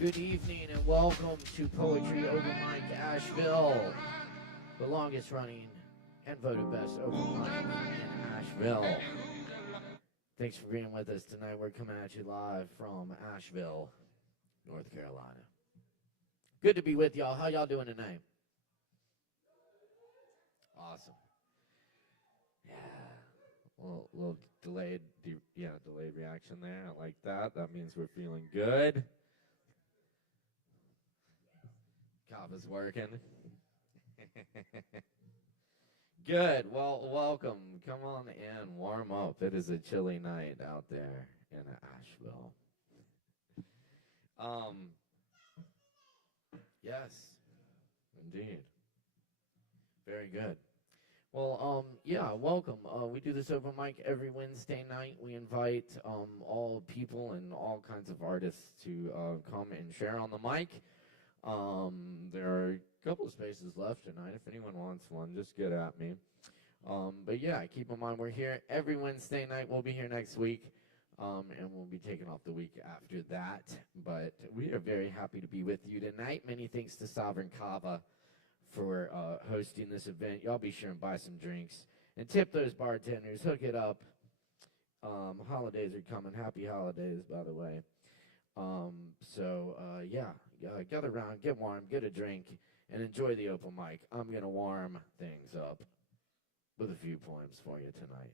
Good evening and welcome to Poetry Open Mic Asheville, the longest running and voted best open mic in Asheville. Thanks for being with us tonight. We're coming at you live from Asheville, North Carolina. Good to be with y'all. How y'all doing tonight? Awesome. Yeah. Little delayed reaction there. I like that. That means we're feeling good. Kava's working. Good. Well, welcome. Come on in. Warm up. It is a chilly night out there in Asheville. Yes, indeed. Very good. Well, welcome. We do this open mic every Wednesday night. We invite all people and all kinds of artists to come and share on the mic. There are a couple of spaces left tonight. If anyone wants one, just get at me. But yeah, keep in mind we're here every Wednesday night. We'll be here next week, and we'll be taking off the week after that. But we are very happy to be with you tonight. Many thanks to Sovereign Kava for hosting this event. Y'all be sure and buy some drinks and tip those bartenders. Hook it up. Holidays are coming. Happy holidays, by the way. Gather around, get warm, get a drink, and enjoy the open mic. I'm going to warm things up with a few poems for you tonight.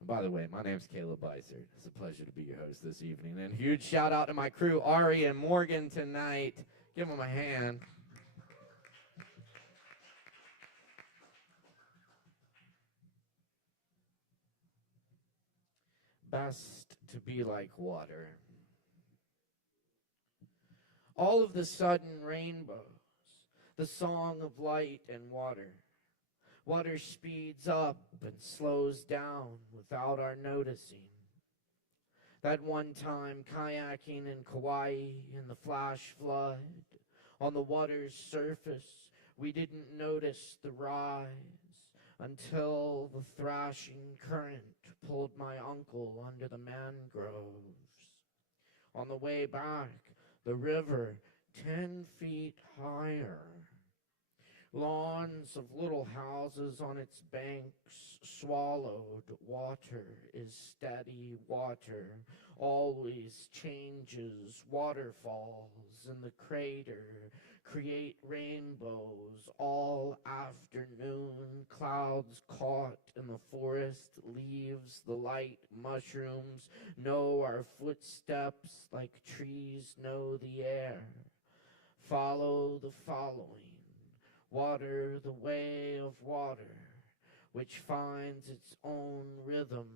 And by the way, my name's Beissert. It's a pleasure to be your host this evening. And huge shout out to my crew, Ari and Morgan, tonight. Give them a hand. Best to be like water. All of the sudden rainbows, the song of light and water. Water speeds up and slows down without our noticing. That one time kayaking in Kauai in the flash flood, on the water's surface, we didn't notice the rise until the thrashing current pulled my uncle under the mangroves. On the way back, the river 10 feet higher. Lawns of little houses on its banks swallowed. Water is steady water, always changes. Waterfalls in the crater create rainbows all afternoon. Clouds caught in the forest, leaves, the light, mushrooms know our footsteps like trees know the air. Follow the following. Water the way of water, which finds its own rhythm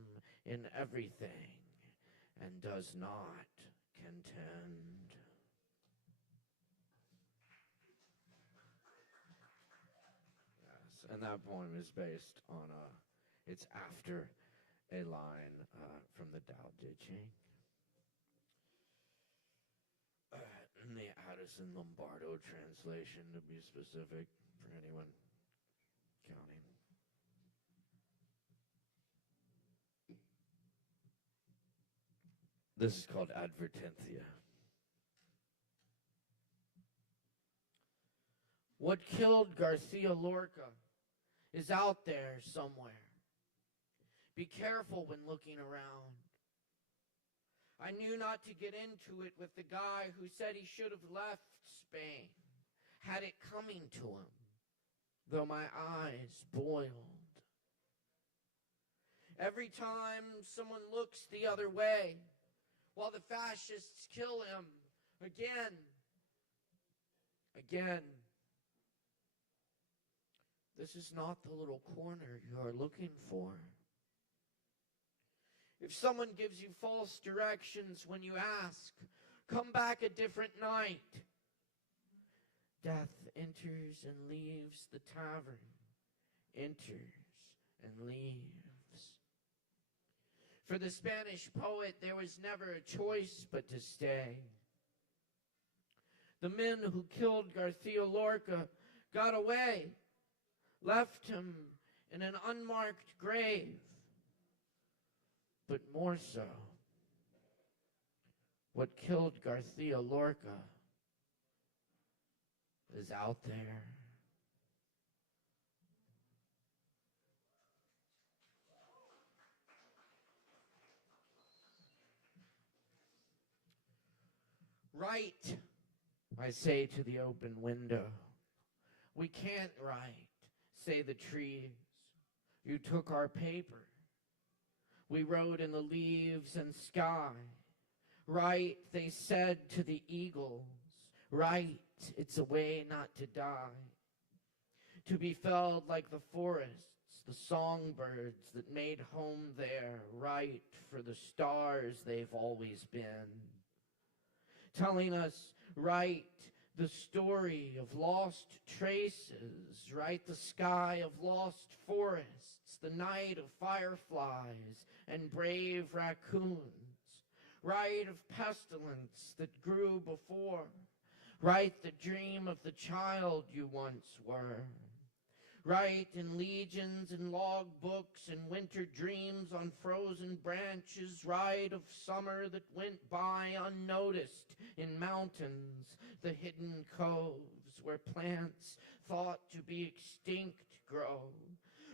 in everything and does not contend. Yes, and that poem is based on it's after a line from the Tao Te Ching. In the Addison Lombardo translation, to be specific, for anyone counting. This is called Advertentia. What killed Garcia Lorca is out there somewhere. Be careful when looking around. I knew not to get into it with the guy who said he should have left Spain, had it coming to him, though my eyes boiled. Every time someone looks the other way, while the fascists kill him again. This is not the little corner you are looking for. If someone gives you false directions when you ask, come back a different night. Death enters and leaves the tavern, enters and leaves. For the Spanish poet, there was never a choice but to stay. The men who killed Garcia Lorca got away, left him in an unmarked grave. But more so, what killed Garcia Lorca is out there. Write, I say to the open window. We can't write, say the trees. You took our paper. We wrote in the leaves and sky. Write, they said to the eagles. Write, it's a way not to die. To be felled like the forests, the songbirds that made home there. Write for the stars they've always been. Telling us, write the story of lost traces, write the sky of lost forests, the night of fireflies and brave raccoons, write of pestilence that grew before, write the dream of the child you once were. Write in legions and log books and winter dreams on frozen branches. Write of summer that went by unnoticed in mountains, the hidden coves where plants thought to be extinct grow.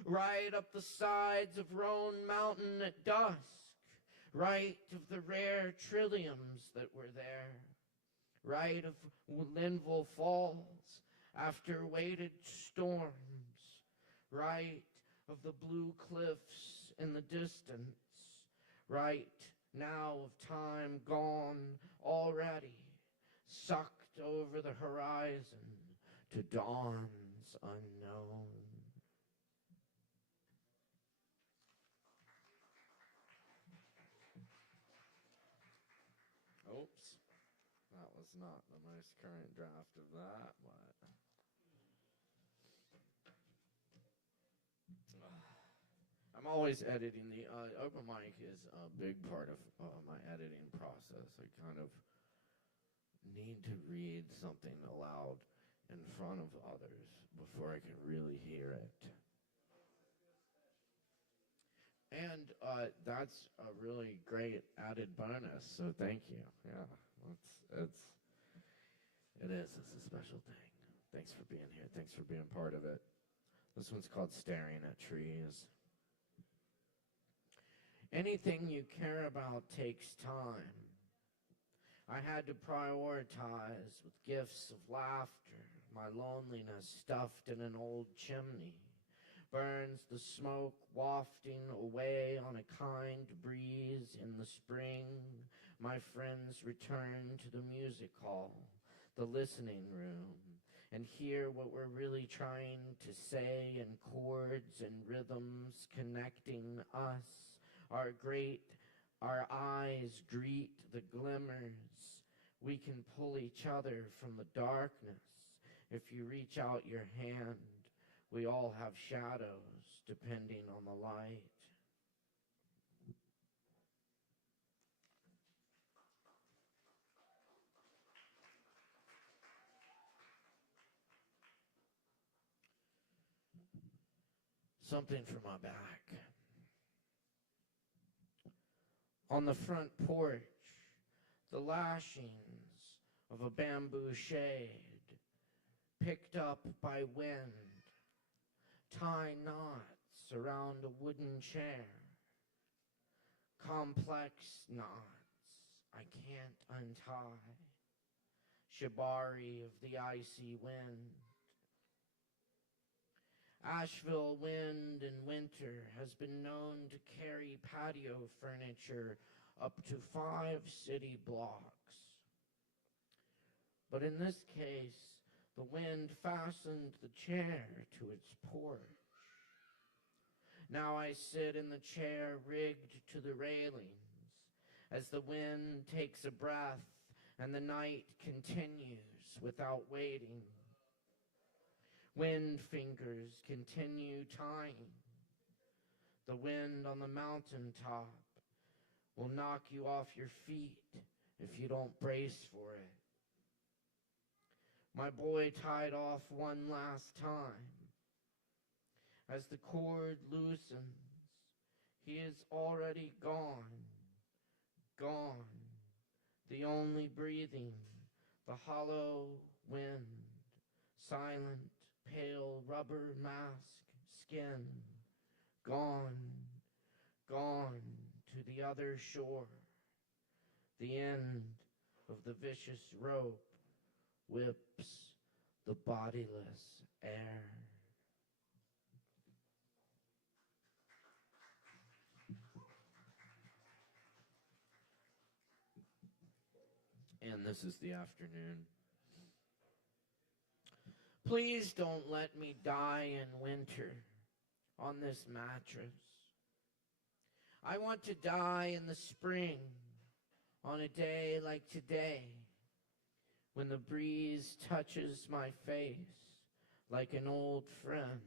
Write up the sides of Roan Mountain at dusk. Write of the rare trilliums that were there. Write of Linville Falls after weighted storms. Write of the blue cliffs in the distance. Write now of time gone already, sucked over the horizon to dawns unknown. Oops, that was not the most current draft of that, but I'm always editing. The open mic is a big part of my editing process. I kind of need to read something aloud in front of others before I can really hear it. And that's a really great added bonus, so thank you. Yeah, it is. It's a special thing. Thanks for being here. Thanks for being part of it. This one's called Staring at Trees. Anything you care about takes time. I had to prioritize with gifts of laughter, my loneliness stuffed in an old chimney. Burns the smoke wafting away on a kind breeze in the spring. My friends return to the music hall, the listening room, and hear what we're really trying to say in chords and rhythms connecting us. Our eyes greet the glimmers. We can pull each other from the darkness. If you reach out your hand, we all have shadows depending on the light. Something for my back. On the front porch, the lashings of a bamboo shade, picked up by wind, tie knots around a wooden chair, complex knots I can't untie, shibari of the icy wind. Asheville wind in winter has been known to carry patio furniture up to 5 city blocks. But in this case, the wind fastened the chair to its porch. Now I sit in the chair rigged to the railings as the wind takes a breath and the night continues without waiting. Wind fingers continue tying. The wind on the mountaintop will knock you off your feet if you don't brace for it. My boy tied off one last time. As the cord loosens, he is already gone, gone, the only breathing, the hollow wind silent, pale rubber mask, skin, gone, gone to the other shore. The end of the vicious rope whips the bodiless air. And this is the afternoon. Please don't let me die in winter on this mattress. I want to die in the spring on a day like today, when the breeze touches my face like an old friend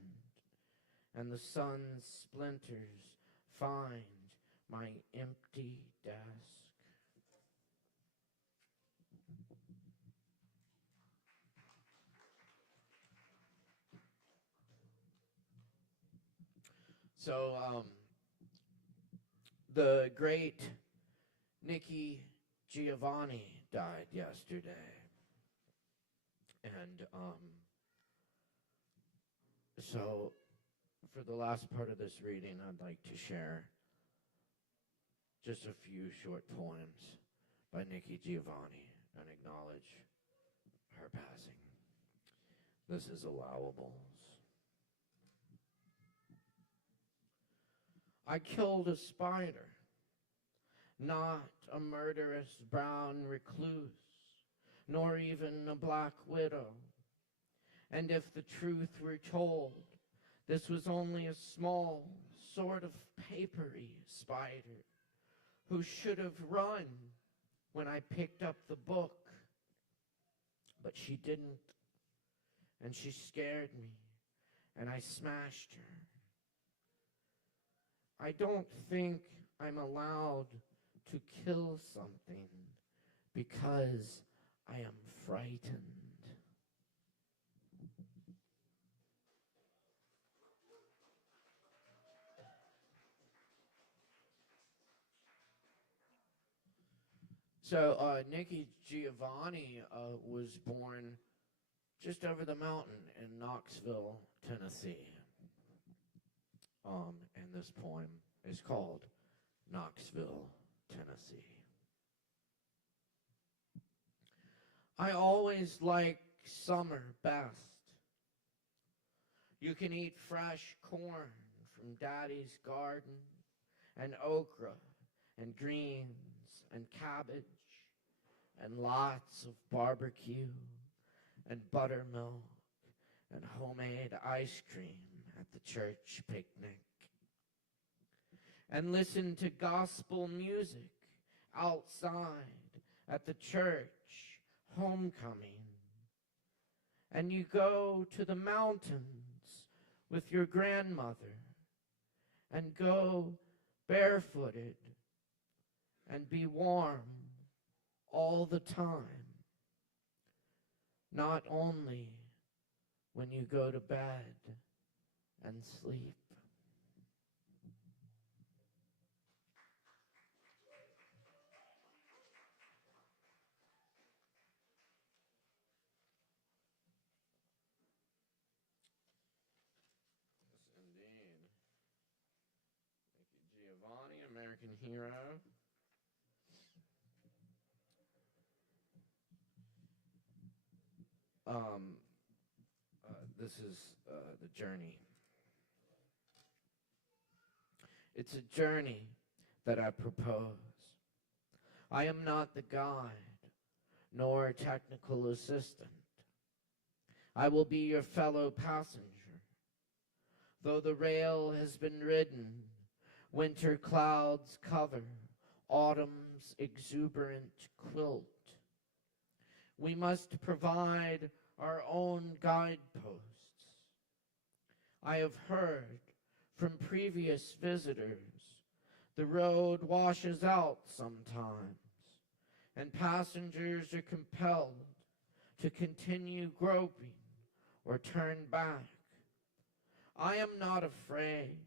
and the sun's splinters find my empty desk. So, the great Nikki Giovanni died yesterday. And so for the last part of this reading, I'd like to share just a few short poems by Nikki Giovanni and acknowledge her passing. This is Allowables. I killed a spider, not a murderous brown recluse, nor even a black widow. And if the truth were told, this was only a small, sort of papery spider who should have run when I picked up the book. But she didn't, and she scared me, and I smashed her. I don't think I'm allowed to kill something because I am frightened. So Nikki Giovanni was born just over the mountain in Knoxville, Tennessee. And this poem is called Knoxville, Tennessee. I always like summer best. You can eat fresh corn from Daddy's garden, and okra, and greens, and cabbage, and lots of barbecue, and buttermilk, and homemade ice cream at the church picnic. And listen to gospel music outside at the church homecoming. And you go to the mountains with your grandmother and go barefooted and be warm all the time, not only when you go to bed and sleep. Yes, indeed. Thank you, Giovanni, American hero. This is the journey. It's a journey that I propose. I am not the guide, nor a technical assistant. I will be your fellow passenger. Though the rail has been ridden, winter clouds cover autumn's exuberant quilt. We must provide our own guideposts. I have heard from previous visitors the road washes out sometimes, and passengers are compelled to continue groping or turn back. I am not afraid.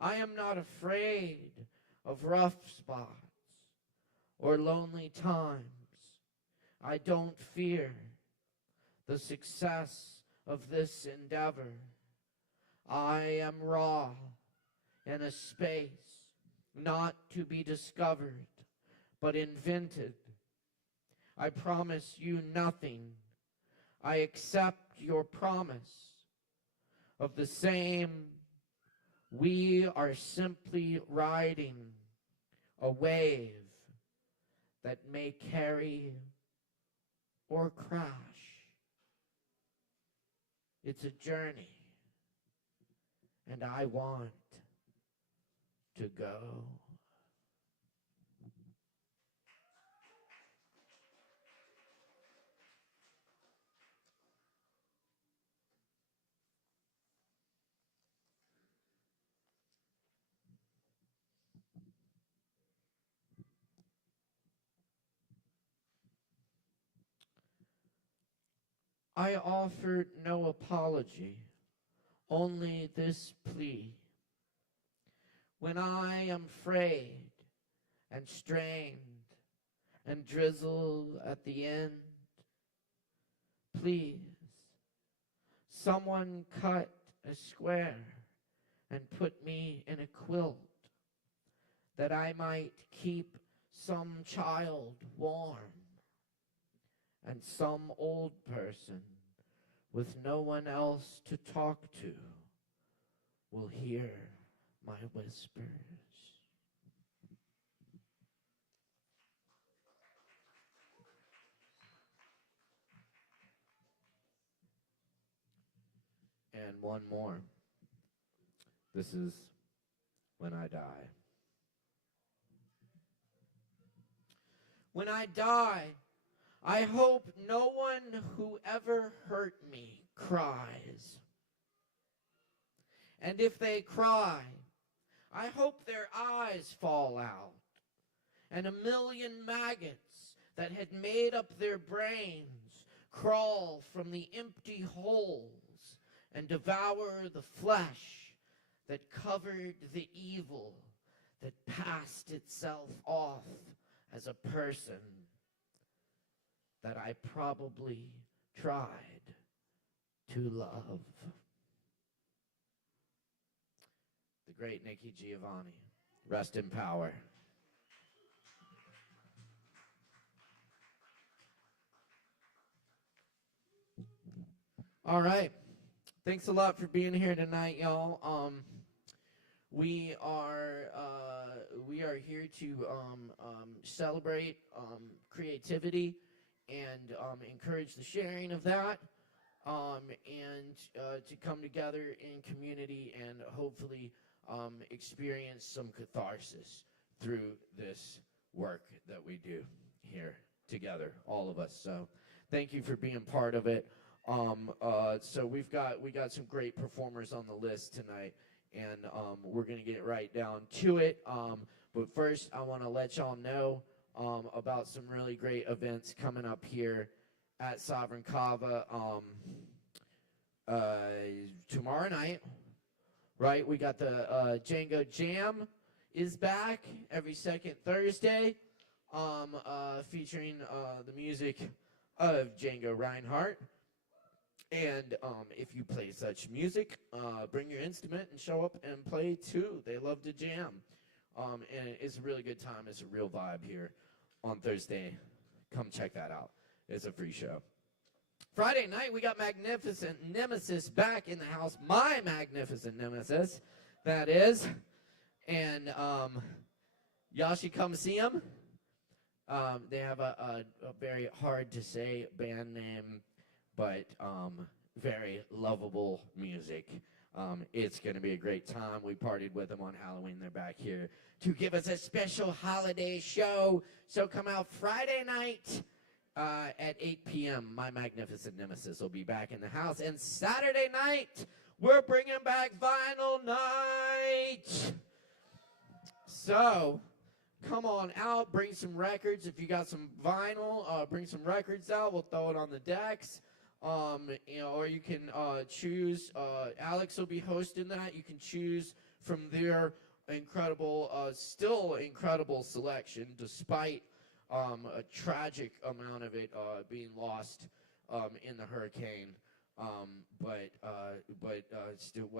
I am not afraid of rough spots or lonely times. I don't fear the success of this endeavor. I am raw in a space not to be discovered, but invented. I promise you nothing. I accept your promise. Of the same, we are simply riding a wave that may carry or crash. It's a journey, and I want to go. I offered no apology, only this plea. When I am frayed and strained and drizzle at the end, please, someone cut a square and put me in a quilt that I might keep some child warm and some old person with no one else to talk to will hear my whispers. And one more. This is when I die. When I die, I hope no one who ever hurt me cries. And if they cry, I hope their eyes fall out, and a million maggots that had made up their brains crawl from the empty holes and devour the flesh that covered the evil that passed itself off as a person that I probably tried to love. The great Nikki Giovanni. Rest in power. All right. Thanks a lot for being here tonight, y'all. We are here to celebrate creativity and encourage the sharing of that, and to come together in community and hopefully experience some catharsis through this work that we do here together, all of us. So thank you for being part of it. So we got some great performers on the list tonight, and we're gonna get right down to it. But first, I want to let y'all know about some really great events coming up here at Sovereign Kava tomorrow night. Right, we got the Django Jam is back every second Thursday, featuring the music of Django Reinhardt. And if you play such music, bring your instrument and show up and play too. They love to jam. And it's a really good time. It's a real vibe here on Thursday. Come check that out. It's a free show. Friday night, we got Magnificent Nemesis back in the house. My Magnificent Nemesis, that is. And y'all should come see them. They have a very hard-to-say band name, but very lovable music. It's going to be a great time. We partied with them on Halloween. They're back here to give us a special holiday show. So come out Friday night at 8 p.m. My Magnificent Nemesis will be back in the house. And Saturday night, we're bringing back Vinyl Night. So come on out. Bring some records. If you got some vinyl, bring some records out. We'll throw it on the decks. Or you can choose. Alex will be hosting that. You can choose from their incredible, still incredible selection, despite a tragic amount of it being lost in the hurricane, but still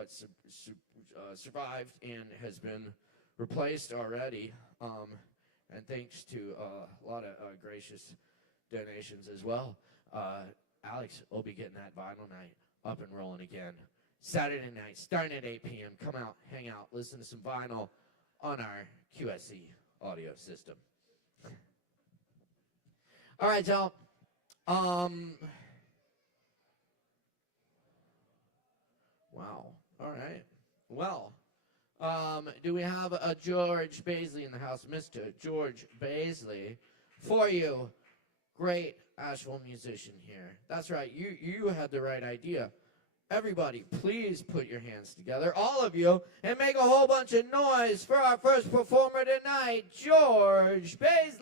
survived and has been replaced already. And thanks to a lot of gracious donations as well. Alex will be getting that vinyl night up and rolling again. Saturday night, starting at 8 p.m. Come out, hang out, listen to some vinyl on our QSC audio system. All right, y'all. Wow. All right. Well, do we have a George Baisley in the house? Mr. George Baisley, for you. Great Asheville musician here. That's right. You had the right idea. Everybody, please put your hands together, all of you, and make a whole bunch of noise for our first performer tonight, George Baisley.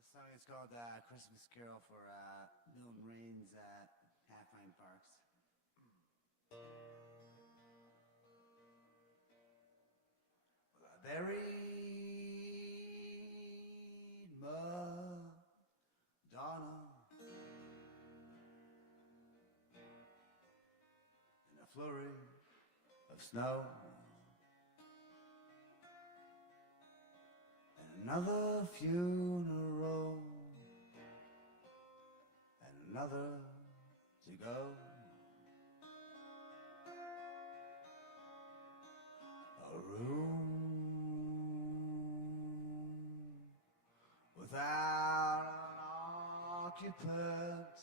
The song is called Christmas Carol for Milton Rains at Half-Pine Parks. Well, I buried Madonna in a flurry of snow. Another funeral and another to go. A room without an occupant.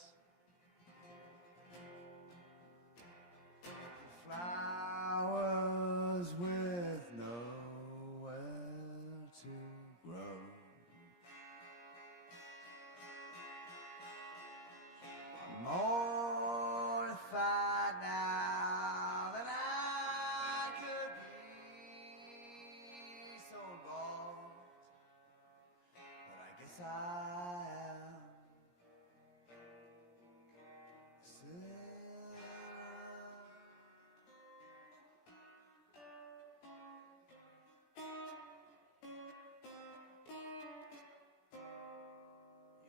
Flowers with nowhere to grow. I'm mortified now that I could be so involved, but I guess I am still.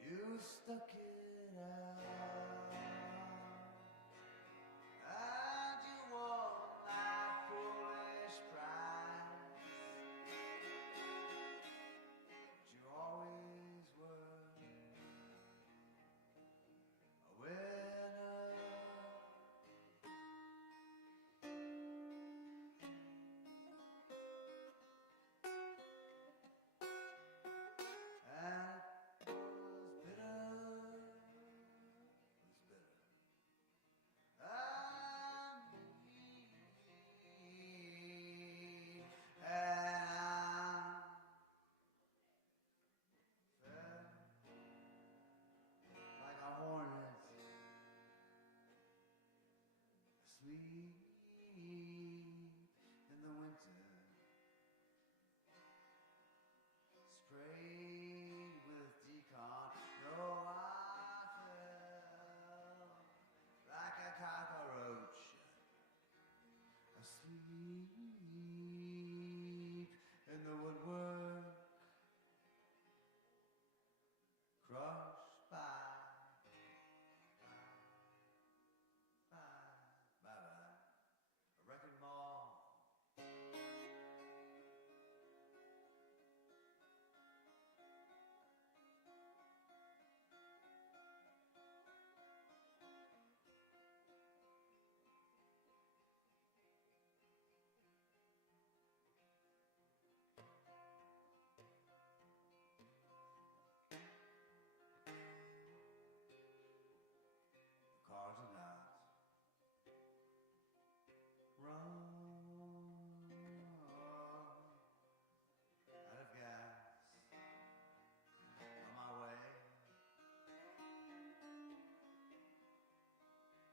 You stuck it out, and you won that foolish prize, but you always were a winner. And it was bitter in the winter, sprayed with decon. No, I felt like a cockroach asleep in the woodwork, crushed by a wrecking ball. Cars are not run out of gas on my way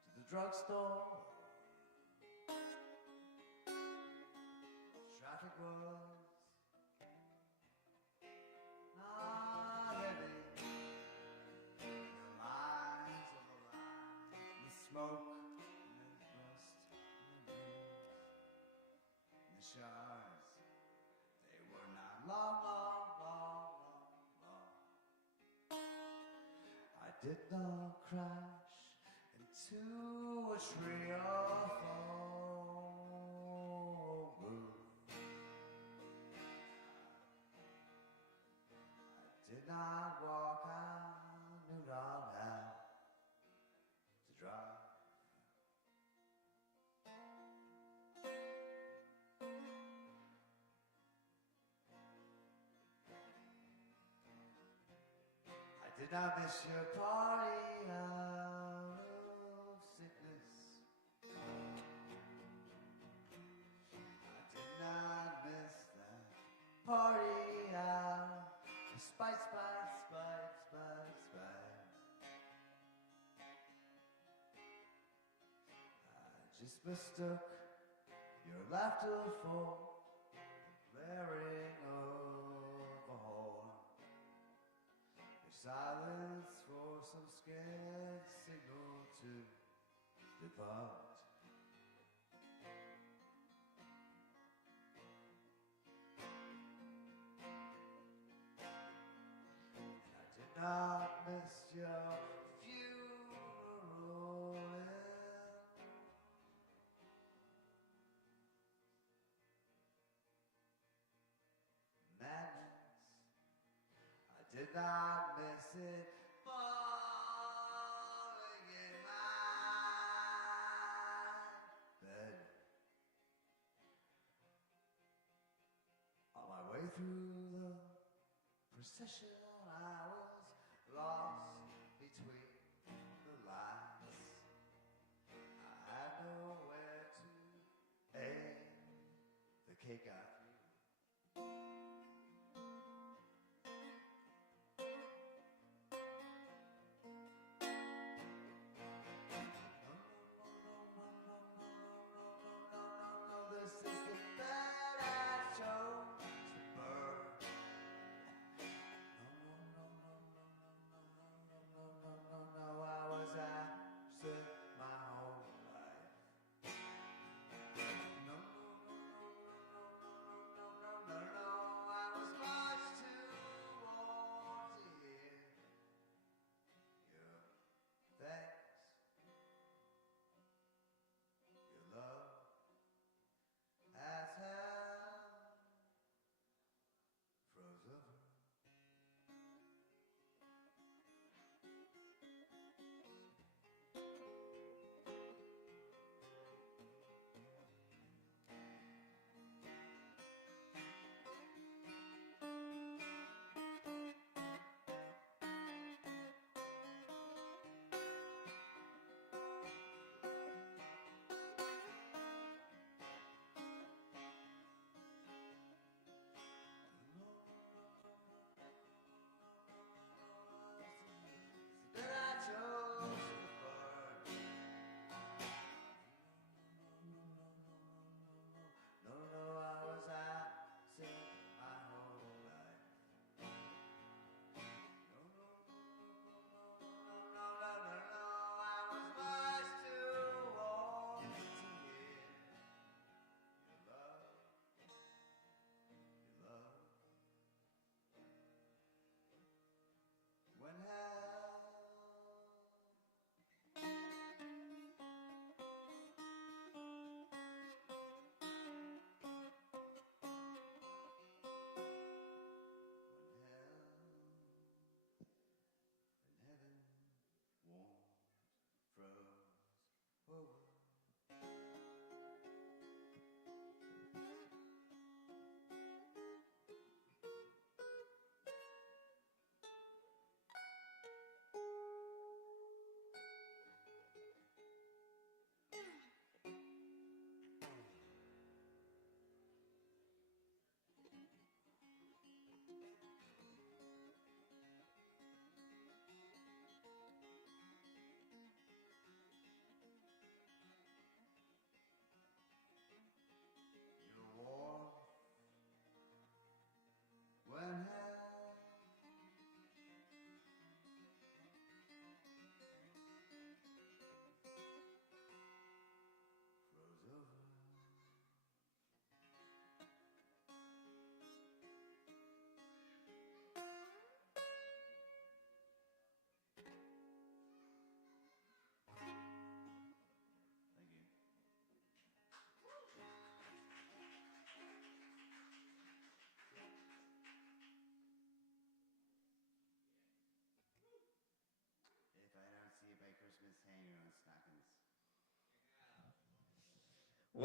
to the drugstore. Traffic was not heavy. The lines of the lines, the smoke and the rust and the rooms and the shards. They were not long. I did not crash into a tree or fall. I did not walk, I knew not how to drive. I did not miss your party out of sickness. I did not miss that party out of spite. I just mistook your laughter for the blaring of a horn, your silence for some scared signal to depart. And I did not miss your funeral in madness. I did not miss it falling in my bed. On my way through the procession, I was lost between the lines. I had nowhere to aim the cake I threw. This is the bed I chose to burn.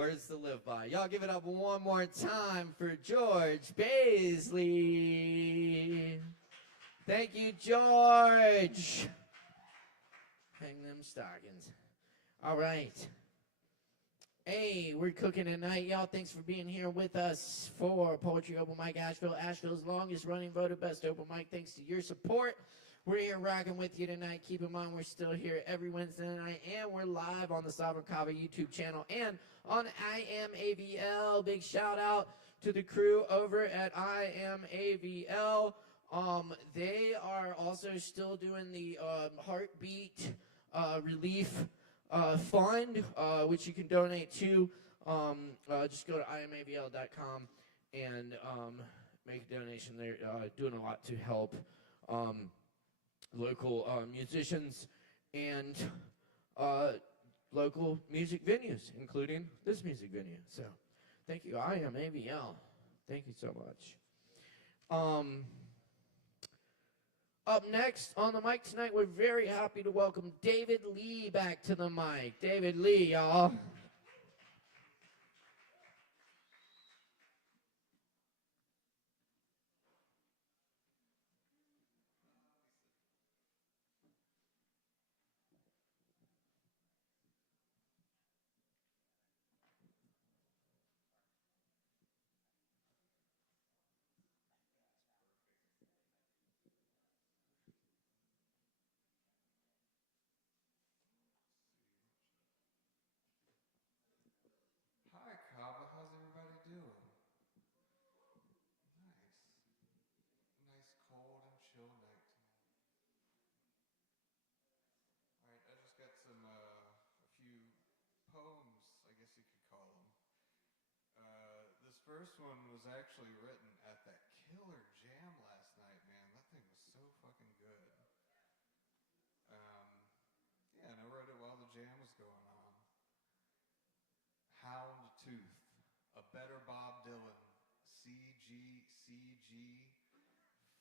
Words to live by. Y'all give it up one more time for George Baisley. Thank you, George. Hang them stockings. All right. Hey, we're cooking tonight, y'all. Thanks for being here with us for Poetry Open Mic Asheville, Asheville's longest running, voted best open mic. Thanks to your support, we're here rocking with you tonight. Keep in mind, we're still here every Wednesday night, and we're live on the Sovereign Kava YouTube channel and on I Am AVL. Big shout out to the crew over at I Am AVL. They are also still doing the Heartbeat Relief Fund, which you can donate to. Just go to imavl.com and make a donation. They're doing a lot to help local musicians and local music venues, including this music venue. So thank you, I Am AVL. Thank you so much. Up next on the mic tonight, we're very happy to welcome David Lee back to the mic. David Lee, y'all. Hi, Kava. How's everybody doing? Nice. Nice cold and chill night tonight. All right, I just got a few poems, I guess you could call them. This first one was actually written at that killer jam last night, man. That thing was so fucking good. Yeah, and I wrote it while the jam was going on. Hound Tooth, a better Bob Dylan, CG,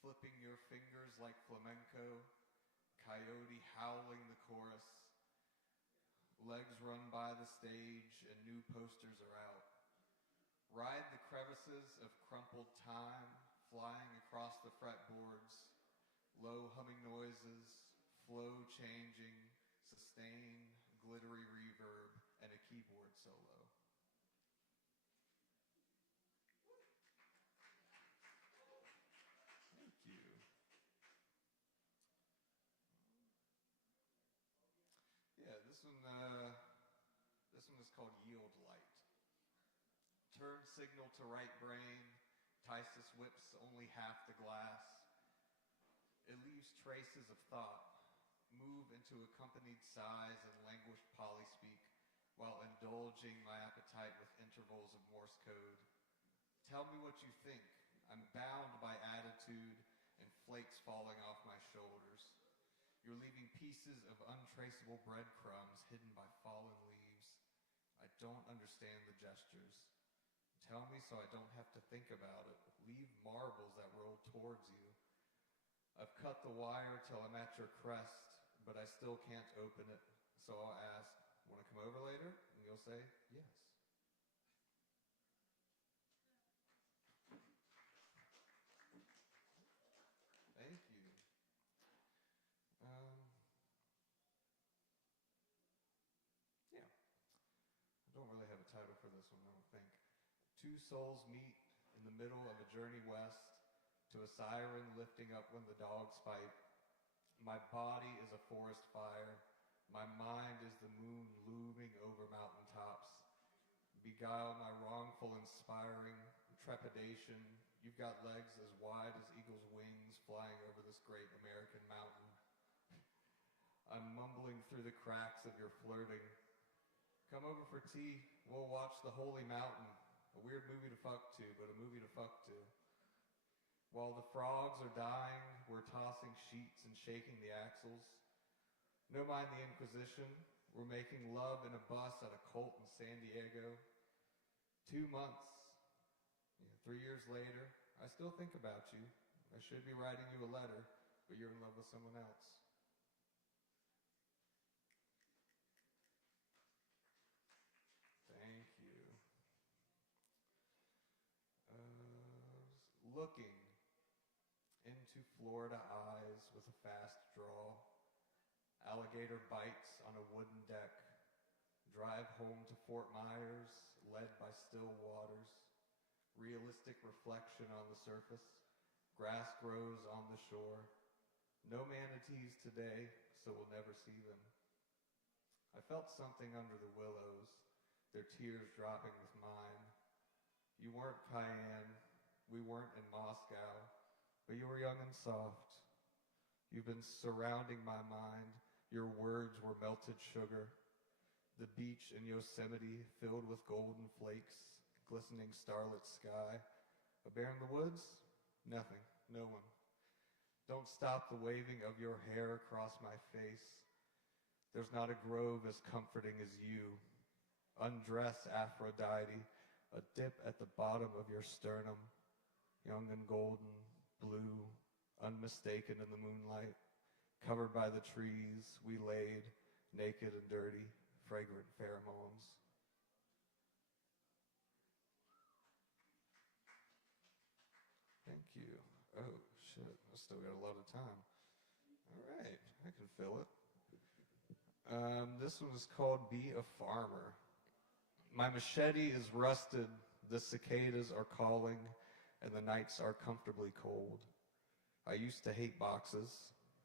flipping your fingers like flamenco, coyote howling the chorus, legs run by the stage and new posters are out. Ride the crevices of crumpled time, flying across the fretboards, low humming noises, flow changing, sustain, glittery reverb, and a keyboard solo. Thank you. Yeah, this one is called Yield Light. Turn signal to right brain, Tisus whips only half the glass. It leaves traces of thought, move into accompanied sighs and languished polyspeak, while indulging my appetite with intervals of Morse code. Tell me what you think. I'm bound by attitude and flakes falling off my shoulders. You're leaving pieces of untraceable breadcrumbs hidden by fallen leaves. I don't understand the gestures. Tell me so I don't have to think about it. Leave marbles that roll towards you. I've cut the wire till I'm at your crest, but I still can't open it. So I'll ask, want to come over later? And you'll say, yes. Thank you. Yeah. I don't really have a title for this one, I don't think. Two souls meet in the middle of a journey west to a siren lifting up when the dogs fight. My body is a forest fire. My mind is the moon looming over mountaintops. Beguile my wrongful inspiring trepidation. You've got legs as wide as eagle's wings flying over this great American mountain. I'm mumbling through the cracks of your flirting. Come over for tea. We'll watch The Holy Mountain. A weird movie to fuck to, but a movie to fuck to. While the frogs are dying, we're tossing sheets and shaking the axles. No mind the Inquisition. We're making love in a bus at a cult in San Diego. 2 months. 3 years later, I still think about you. I should be writing you a letter, but you're in love with someone else. Thank you. looking into Florida eyes with a fast draw. Alligator bites on a wooden deck. Drive home to Fort Myers, led by still waters. Realistic reflection on the surface. Grass grows on the shore. No manatees today, so we'll never see them. I felt something under the willows, their tears dropping with mine. You weren't Cayenne, we weren't in Moscow, but you were young and soft. You've been surrounding my mind, your words were melted sugar. The beach in Yosemite filled with golden flakes, glistening starlit sky. A bear in the woods? Nothing, no one. Don't stop the waving of your hair across my face. There's not a grove as comforting as you. Undress, Aphrodite, a dip at the bottom of your sternum, young and golden, blue, unmistaken in the moonlight. Covered by the trees, we laid, naked and dirty, fragrant pheromones. Thank you. Oh, shit, I still got a lot of time. All right, I can fill it. This one is called Be a Farmer. My machete is rusted, the cicadas are calling, and the nights are comfortably cold. I used to hate boxes.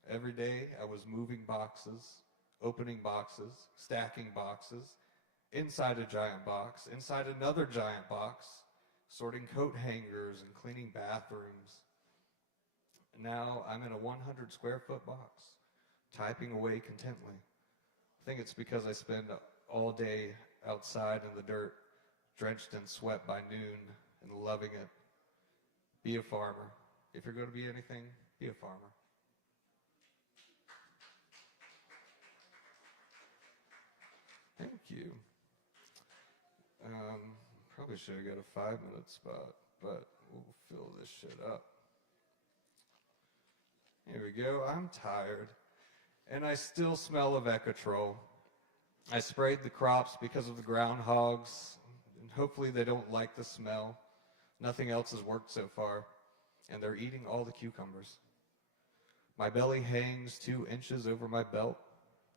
Every day I was moving boxes, opening boxes, stacking boxes, inside a giant box, inside another giant box, sorting coat hangers and cleaning bathrooms. Now I'm in a 100 square foot box, typing away contently. I think it's because I spend all day outside in the dirt, drenched in sweat by noon and loving it. Be a farmer. If you're going to be anything, be a farmer. Thank you. Probably should have got a 5-minute spot, but we'll fill this shit up. Here we go. I'm tired, and I still smell of Ecotrol. I sprayed the crops because of the groundhogs, and hopefully they don't like the smell. Nothing else has worked so far, and they're eating all the cucumbers. My belly hangs 2 inches over my belt.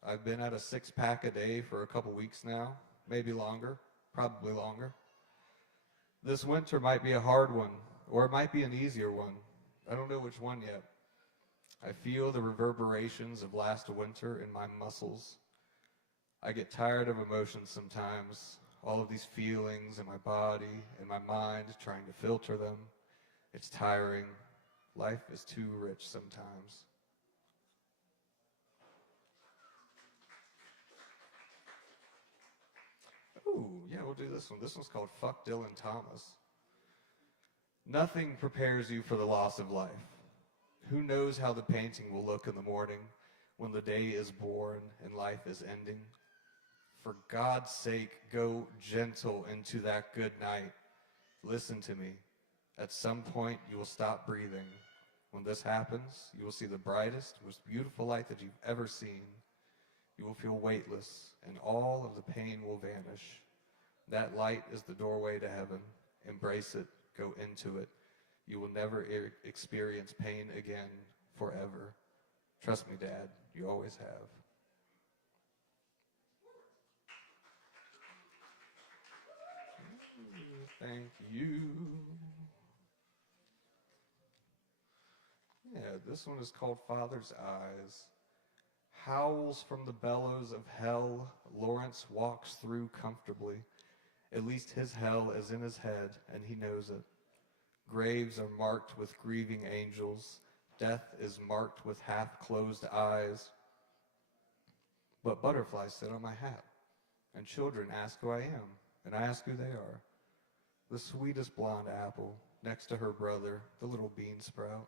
I've been at a 6-pack a day for a couple weeks now, maybe longer, probably longer. This winter might be a hard one, or it might be an easier one. I don't know which one yet. I feel the reverberations of last winter in my muscles. I get tired of emotions sometimes, all of these feelings in my body and my mind trying to filter them. It's tiring. Life is too rich sometimes. Ooh, yeah, we'll do this one. This one's called Fuck Dylan Thomas. Nothing prepares you for the loss of life. Who knows how the painting will look in the morning when the day is born and life is ending? For God's sake, go gentle into that good night. Listen to me. At some point, you will stop breathing. When this happens, you will see the brightest, most beautiful light that you've ever seen. You will feel weightless, and all of the pain will vanish. That light is the doorway to heaven. Embrace it. Go into it. You will never experience pain again forever. Trust me, Dad, you always have. Thank you. Yeah, this one is called Father's Eyes. Howls from the bellows of hell, Lawrence walks through comfortably. At least his hell is in his head, and he knows it. Graves are marked with grieving angels. Death is marked with half-closed eyes. But butterflies sit on my hat, and children ask who I am, and I ask who they are. The sweetest blonde apple, next to her brother, the little bean sprout.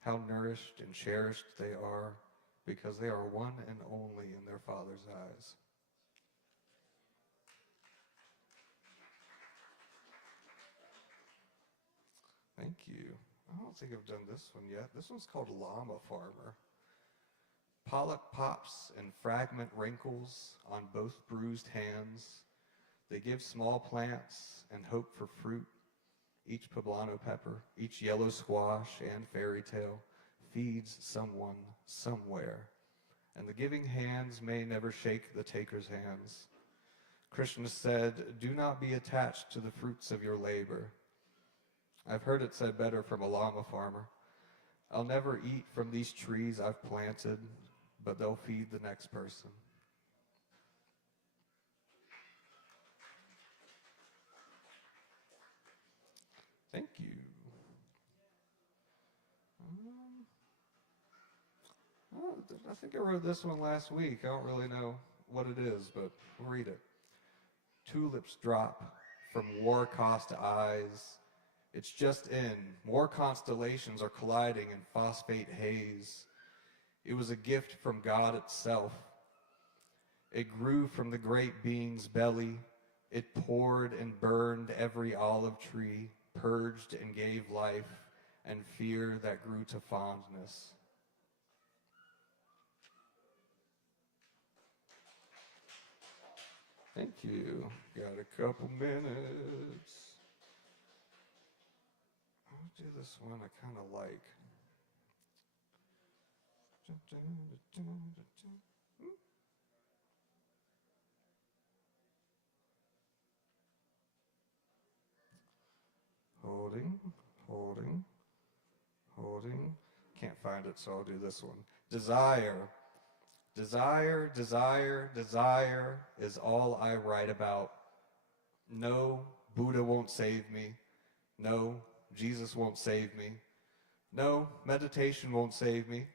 How nourished and cherished they are, because they are one and only in their Father's eyes. Thank you. I don't think I've done this one yet. This one's called Llama Farmer. Pollock pops and fragment wrinkles on both bruised hands. They give small plants and hope for fruit. Each poblano pepper, each yellow squash and fairy tale feeds someone somewhere, and the giving hands may never shake the taker's hands. Krishna said, "Do not be attached to the fruits of your labor." I've heard it said better from a llama farmer. I'll never eat from these trees I've planted, but they'll feed the next person. Thank you. I think I wrote this one last week. I don't really know what it is, but we'll read it. Tulips drop from war-cost eyes. It's just in. More constellations are colliding in phosphate haze. It was a gift from God itself. It grew from the great being's belly. It poured and burned every olive tree, purged and gave life, and fear that grew to fondness. Thank you. Got a couple minutes. I'll do this one I kind of like. Holding, holding, holding. Can't find it, so I'll do this one. Desire. Desire, desire, desire is all I write about. No, Buddha won't save me. No, Jesus won't save me. No, meditation won't save me.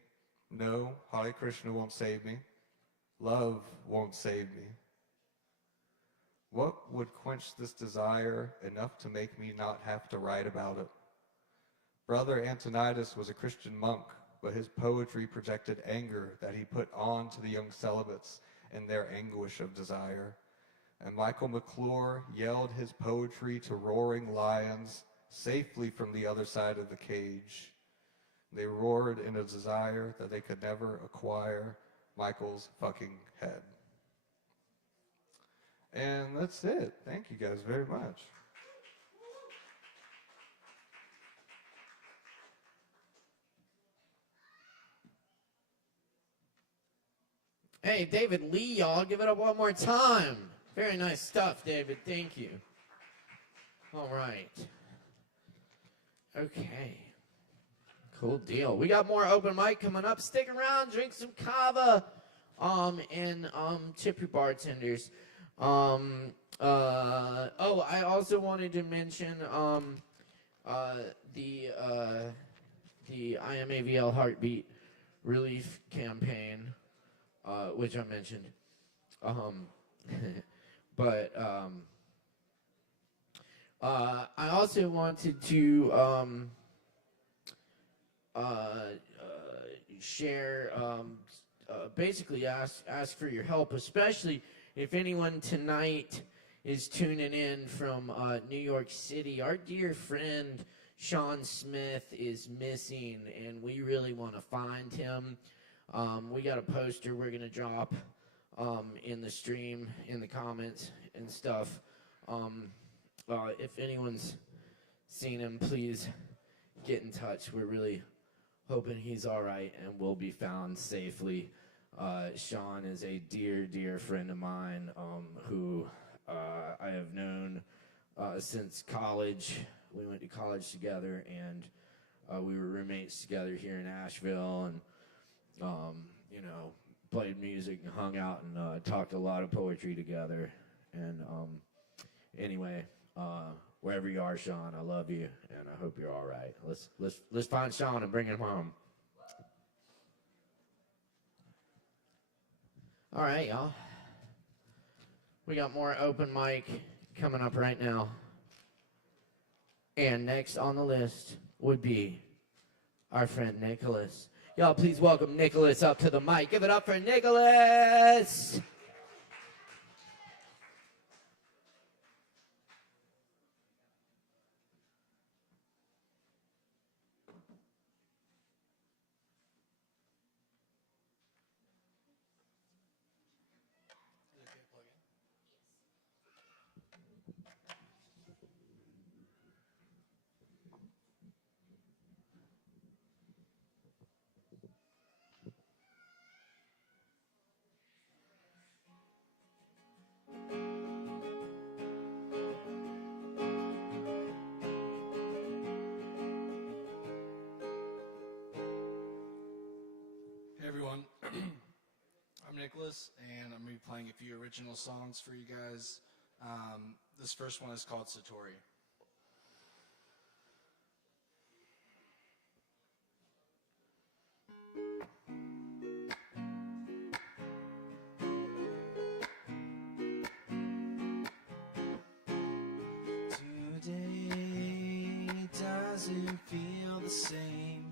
No, Hare Krishna won't save me. Love won't save me. What would quench this desire enough to make me not have to write about it? Brother Antonius was a Christian monk, but his poetry projected anger that he put on to the young celibates in their anguish of desire. And Michael McClure yelled his poetry to roaring lions safely from the other side of the cage. They roared in a desire that they could never acquire Michael's fucking head. And that's it. Thank you guys very much. Hey, David Lee, y'all. Give it up one more time. Very nice stuff, David. Thank you. All right. Okay. Cool deal. We got more open mic coming up. Stick around, drink some Kava, and tip your bartenders. I also wanted to mention the IMAVL Heartbeat Relief Campaign, which I mentioned. I also wanted to share, basically ask for your help, especially if anyone tonight is tuning in from New York City. Our dear friend Sean Smith is missing, and we really want to find him. We got a poster we're going to drop in the stream, in the comments and stuff. If anyone's seen him, please get in touch. We're really hoping he's all right and will be found safely. Sean is a dear, dear friend of mine who I have known since college. We went to college together, and we were roommates together here in Asheville, and played music and hung out and talked a lot of poetry together. And anyway, wherever you are, Sean, I love you, and I hope you're all right. Let's find Sean and bring him home. All right, y'all. We got more open mic coming up right now. And next on the list would be our friend Nicholas. Y'all, please welcome Nicholas up to the mic. Give it up for Nicholas! Nicholas, and I'm going to be playing a few original songs for you guys. This first one is called Satori. Today doesn't feel the same.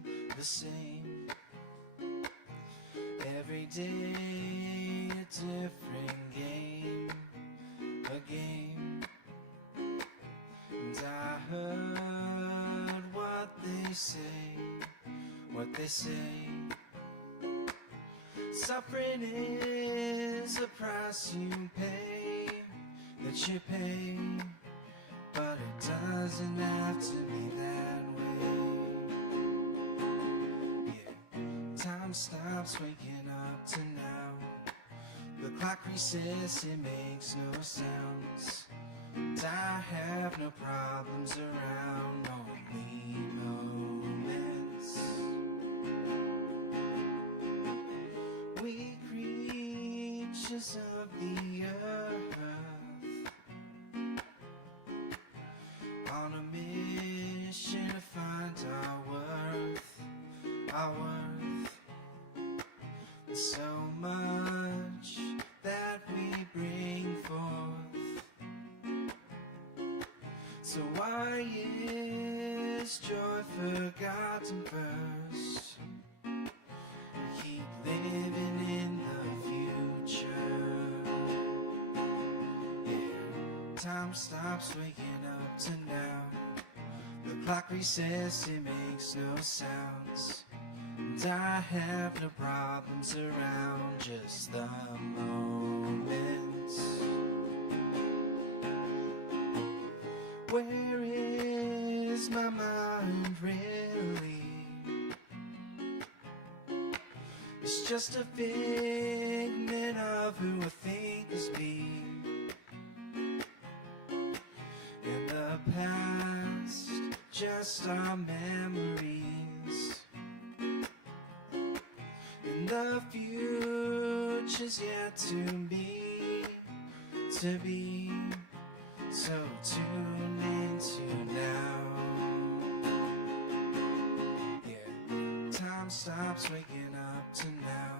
Every day a different game, a game. And I heard what they say. Suffering is a price you pay, that you pay. But it doesn't have to be that way. Yeah, time stops waking up to now. The clock resets, it makes no sounds. And I have no problems around, only moments. We creatures of the earth, on a mission to find our worth. So much that we bring forth. So why is joy forgotten first? We keep living in the future. Yeah, time stops waking up to now. The clock resets, it makes no sounds. And I have no problems around, just the moments. Where is my mind really? It's just a figment of who I think us be. In the past, just our memories. In the future's yet to be. So tune into now. Yeah, time stops waking up to now.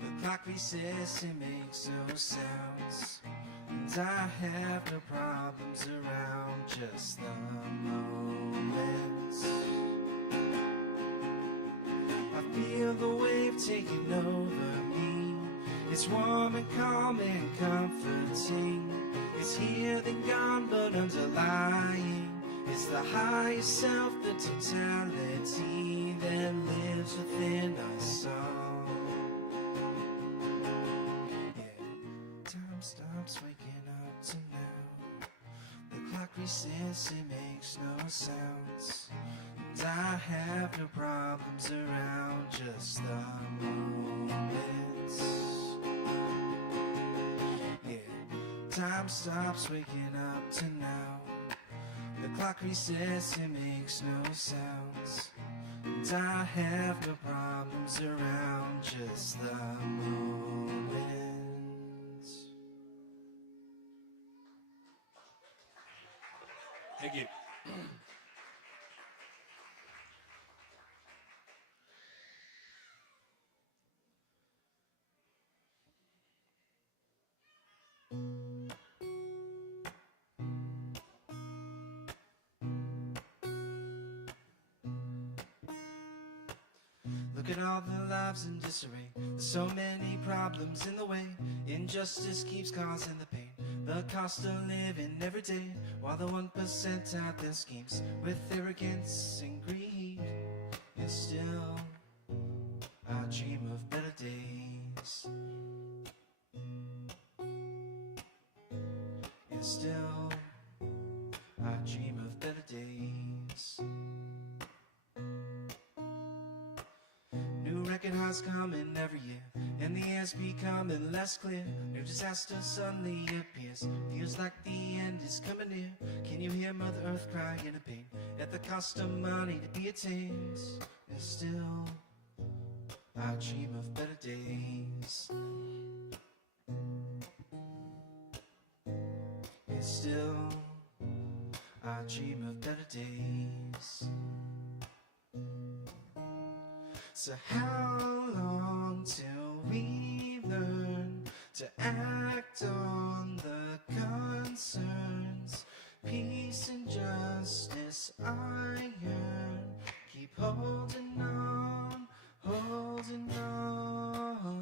The clock resets, it makes no sounds. And I have no problems around, just the moments. I feel the wave taking over me. It's warm and calm and comforting. It's here then gone, but underlying is the higher self, the totality that lives within us all. Yeah, time stops waking up to now. The clock resets, it makes no sounds. And I have no problems around, just the moments. Yeah, time stops waking up to now. The clock resets, it makes no sounds. And I have no problems around, just the moments. Thank you. Look at all the lives in disarray. There's so many problems in the way. Injustice keeps causing the pain. The cost of living every day, while the 1% out there schemes with arrogance and greed. And still, I dream of better days. And still, I dream of better days. New record highs coming every year, and the air's becoming less clear. New disaster suddenly appears, feels like the end is coming near. Can you hear Mother Earth crying in pain at the cost of money to be attained? And still, I dream of better days. And still, I dream of better days. So how long till we learn to act on the concerns? Peace and justice I yearn. Keep holding on, holding on.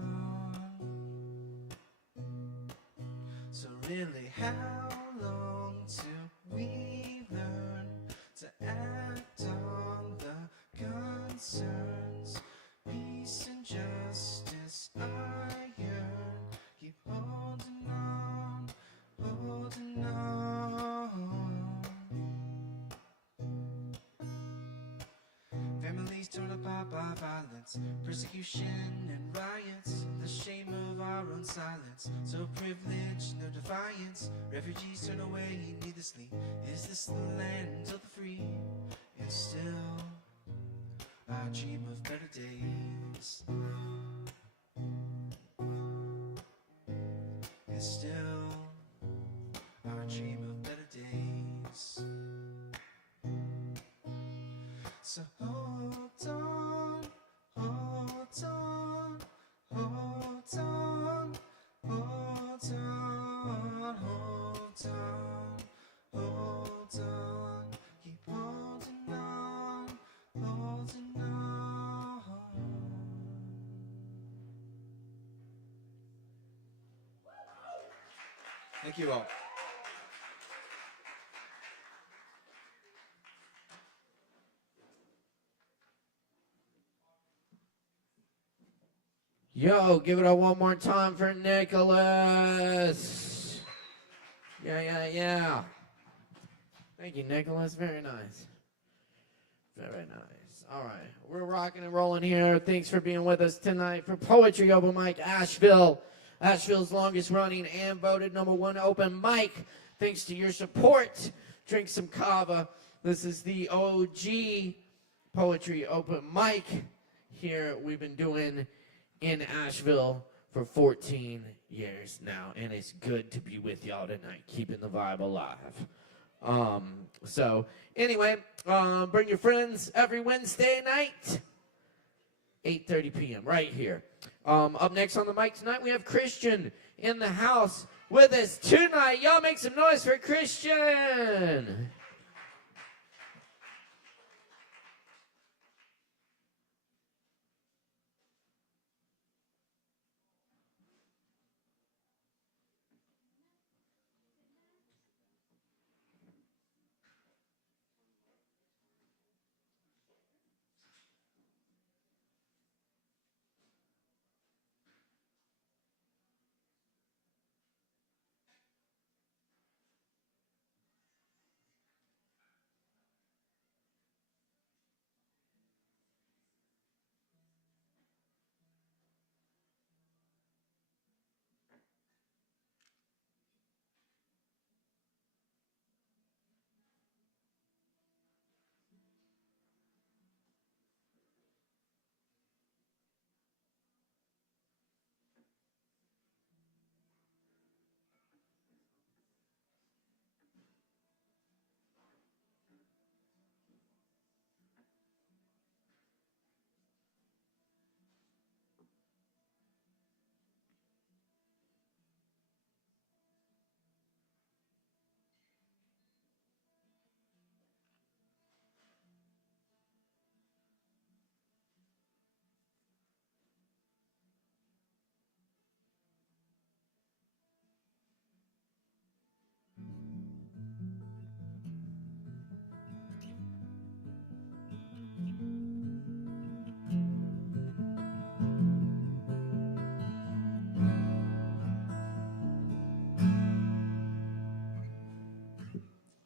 So really, how long till we learn to act on the concerns? Peace and justice I yearn. Keep holding on, holding on. Families torn apart by violence, persecution and riots, the shame of our own silence. So privileged, no defiance. Refugees turn away needlessly. Is this the land of the free? And still, I dream of better days. And still, I dream of better days. So hold on, hold on, hold on, hold on, hold on, hold on. Keep holding on, holding on. Thank you all. Yo, give it up one more time for Nicholas. Yeah. Thank you, Nicholas. Very nice. Very nice. All right. We're rocking and rolling here. Thanks for being with us tonight for Poetry Open Mic Asheville. Asheville's longest running and voted #1 open mic. Thanks to your support. Drink some Kava. This is the OG Poetry Open Mic here we've been doing in Asheville for 14 years now, and it's good to be with y'all tonight, keeping the vibe alive. So anyway, bring your friends every Wednesday night, 8:30 p.m. right here. Up next on the mic tonight, we have Christian in the house with us tonight. Y'all make some noise for Christian.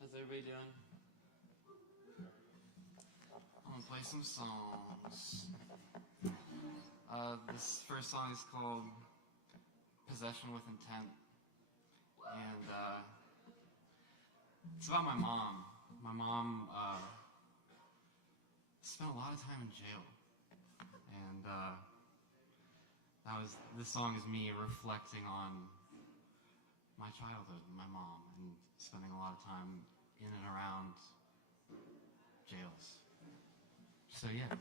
How's everybody doing? I'm gonna play some songs. This first song is called Possession with Intent. And it's about my mom. My mom spent a lot of time in jail. And this song is me reflecting on my childhood, my mom, and spending a lot of time in and around jails. So yeah.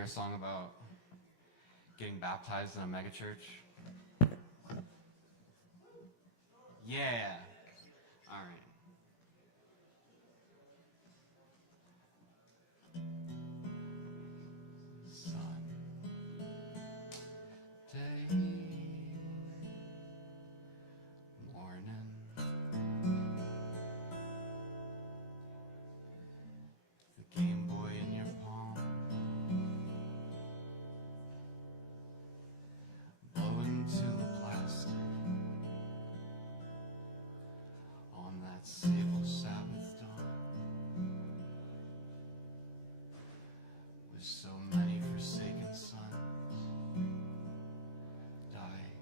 hear a song about getting baptized in a megachurch? Yeah. All right. Sunday morning, the Game Boy in your palm, blowing to the plastic on that sable Sabbath dawn, with so many forsaken sons dying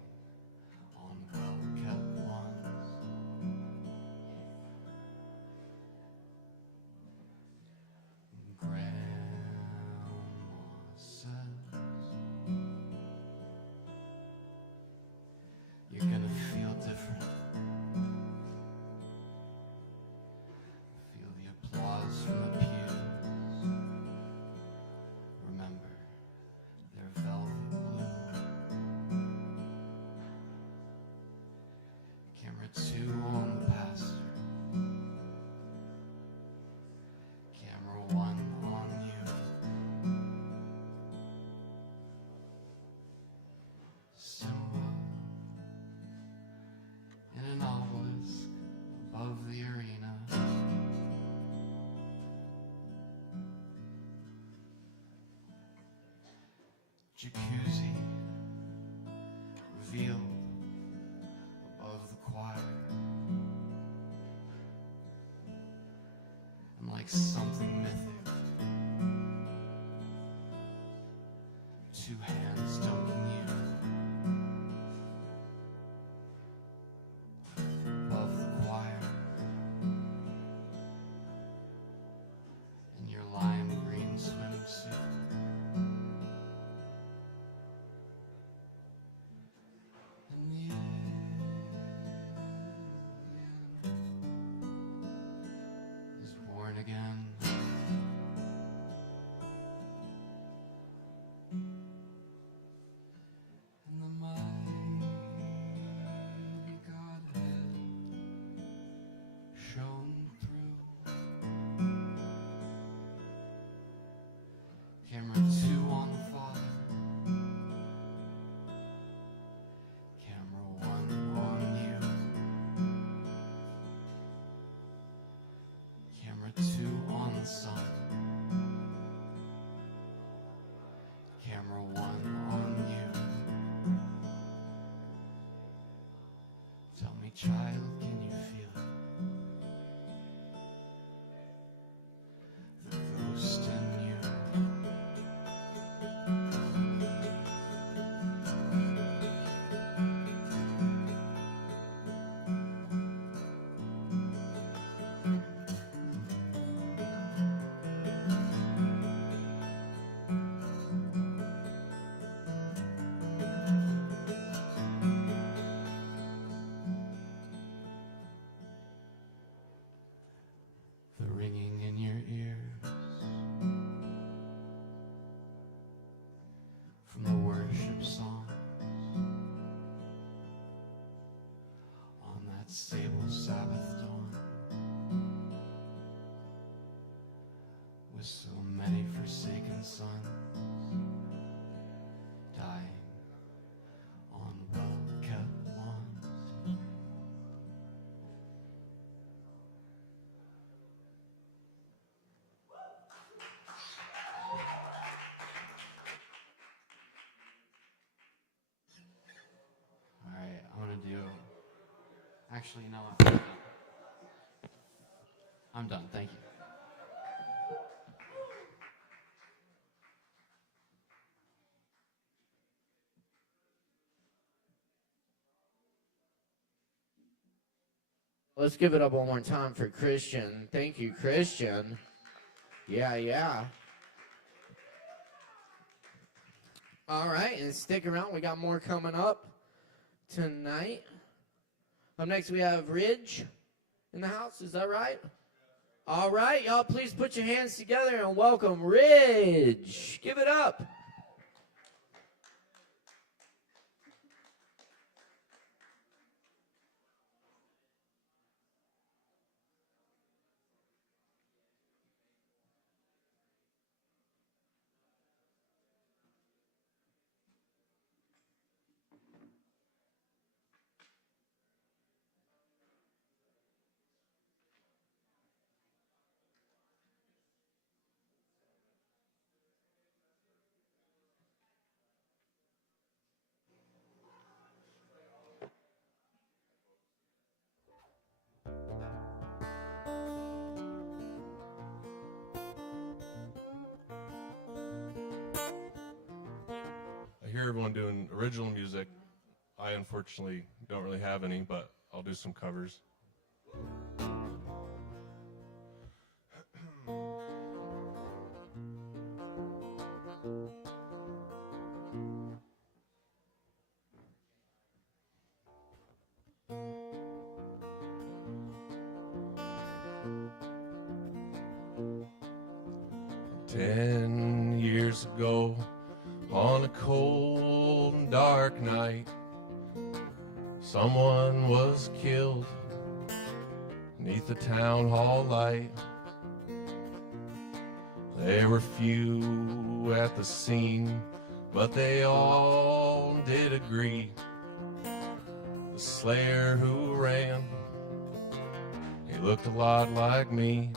on well-kept lawns. Grandma says you're gonna feel different. Feel the applause from the pews. Remember, they're velvet blue. Camera 2 on the pastor. Camera 1 on you. Simba in an obelisk above the arena. Jacuzzi revealed above the choir, and like something mythic, 2 hands dunking you above the choir, in your lime green swimsuit. And the alien is born again. And the mighty Godhead shone through. Camera 2 on the Father. Camera 1 on you. Camera 2 on the Son. Camera 1 on you. Tell me, child, can you feel it? The ghost in you. The ringing in your ears from the worship songs on that sable Sabbath dawn, with so many forsaken sons dying on well-kept lawns. All right, I'm gonna do. Actually, you know what? I'm done. Thank you. Let's give it up one more time for Christian. Thank you, Christian. Yeah. All right, and stick around. We got more coming up tonight. Up next, we have Ridge in the house. Is that right? All right, y'all, please put your hands together and welcome Ridge. Give it up. I hear everyone doing original music. I unfortunately don't really have any, but I'll do some covers. 10 years ago, on a cold and dark night, someone was killed beneath the town hall light. There were few at the scene, but they all did agree. The slayer who ran, he looked a lot like me.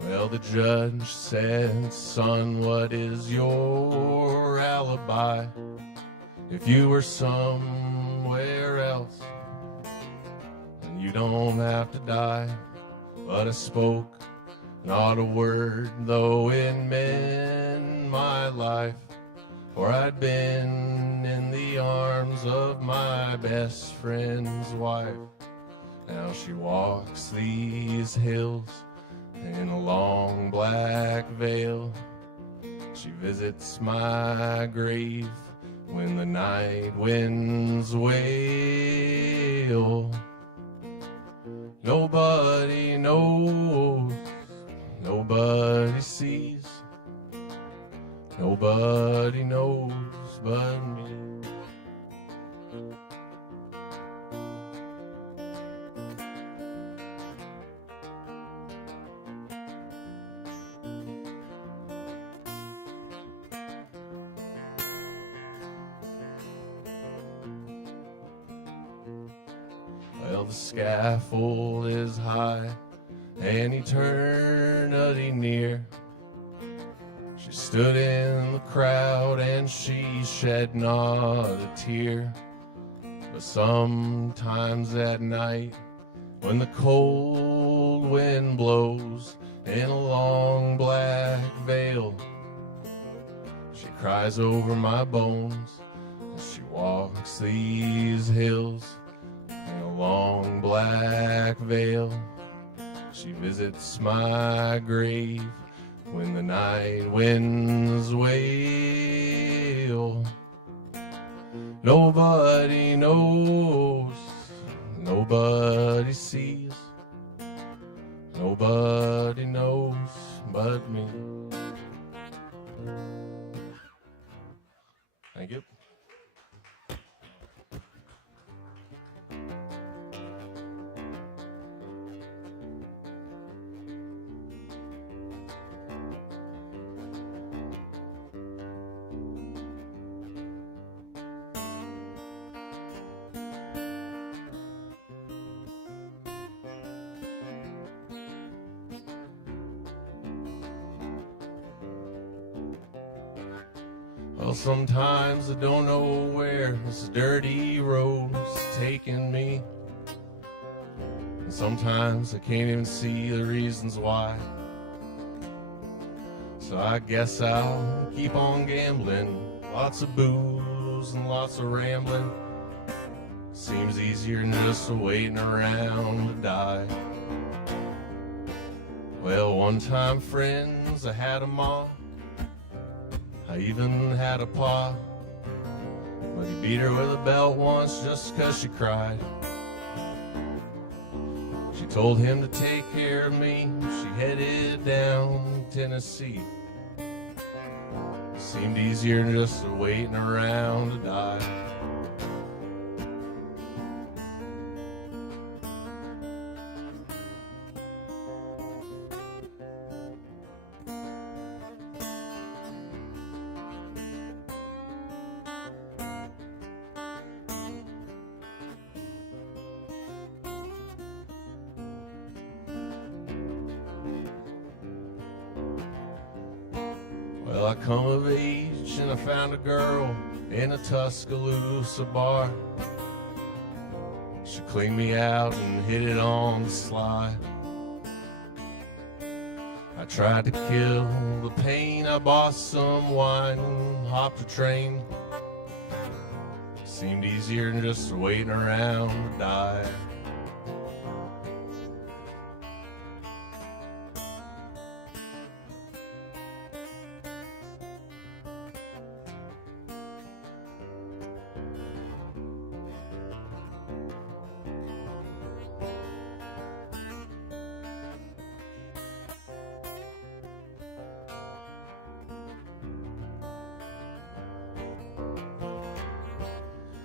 Well, the judge said, son, what is your alibi? If you were somewhere else, then you don't have to die. But I spoke not a word, though it meant my life, for I'd been in the arms of my best friend's wife. Now she walks these hills in a long black veil. She visits my grave when the night winds wail. Nobody knows, nobody sees, nobody knows but me. Well, the scaffold is high and eternity near. She stood in the crowd and she shed not a tear. But sometimes at night, when the cold wind blows in a long black veil, she cries over my bones as she walks these hills in a long black veil. She visits my grave when the night winds wail. Nobody knows, nobody sees, nobody knows but me. Thank you. Well, sometimes I don't know where this dirty road's taking me. And sometimes I can't even see the reasons why. So I guess I'll keep on gambling. Lots of booze and lots of rambling. Seems easier than just waiting around to die. Well, one time, friends, I had a mom. I even had a pa, but he beat her with a belt once just 'cause she cried. She She told him to take care of me. She headed down Tennessee. Seemed easier than just waiting around to die. Well, I come of age and I found a girl in a Tuscaloosa bar. She cleaned me out and hit it on the sly. I tried to kill the pain. I bought some wine and hopped a train. Seemed easier than just waiting around to die.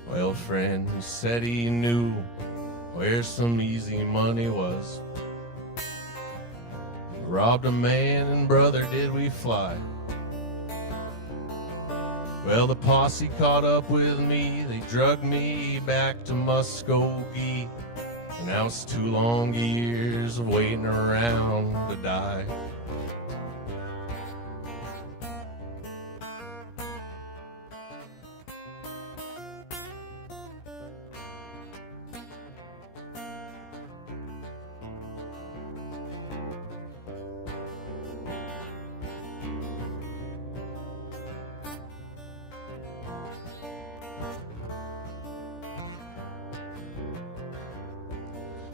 Well, friend who said he knew where some easy money was. Robbed a man and brother did we fly. Well, the posse caught up with me. They drugged me back to Muskogee. And now it's 2 long years of waiting around to die.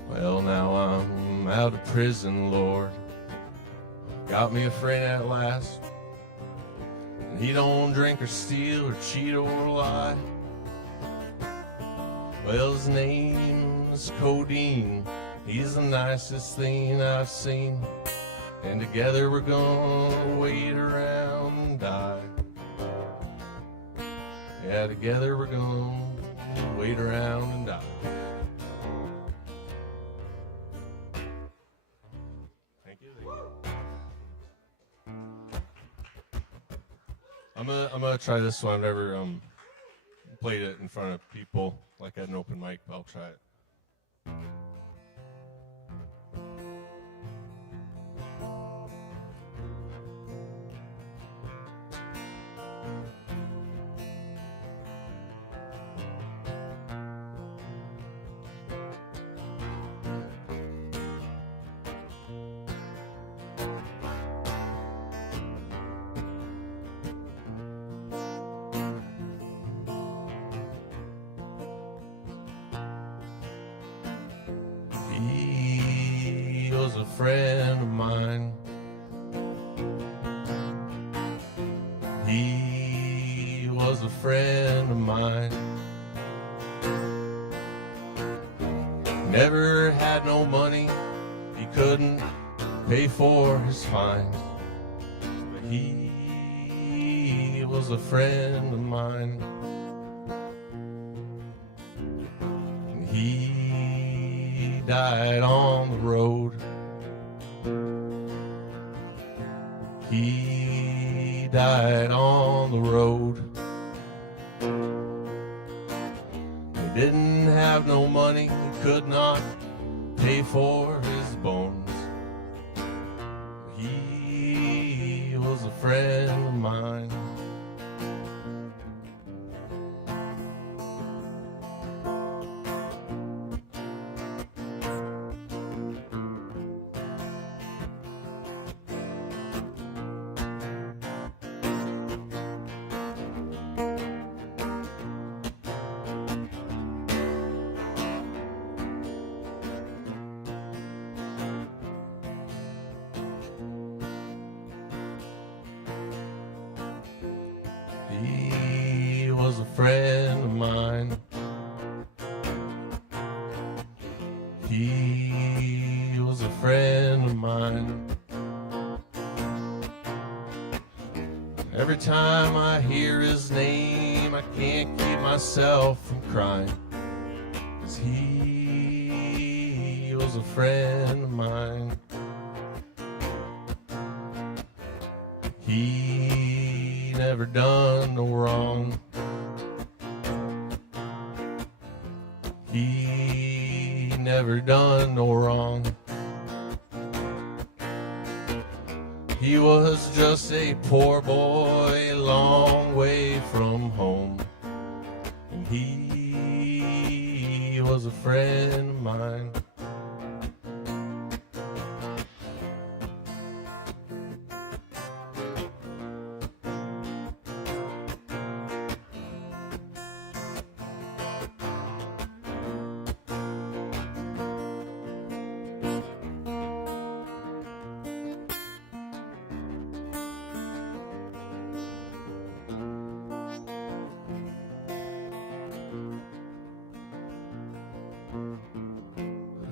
Well, now I'm out of prison, Lord. Got me a friend at last. And he don't drink or steal or cheat or lie. Well, his name is Codeine. He's the nicest thing I've seen. And together we're gonna wait around and die. Yeah, together we're gonna wait around and die. I'm gonna try this one. I've never played it in front of people like at an open mic, but I'll try it. He was a friend of mine. He was a friend of mine. Never had no money. He couldn't pay for his fines. But he was a friend of mine. And he died on the road. He died on the road. He didn't have no money. He could not pay for his bones. He was a friend of mine. He was a friend of mine. He friend of mine. Every time I hear his name, I can't keep myself from crying. 'Cause he was a friend of mine. He never done no wrong. He never done no wrong. He was just a poor boy, a long way from home. And he was a friend of mine.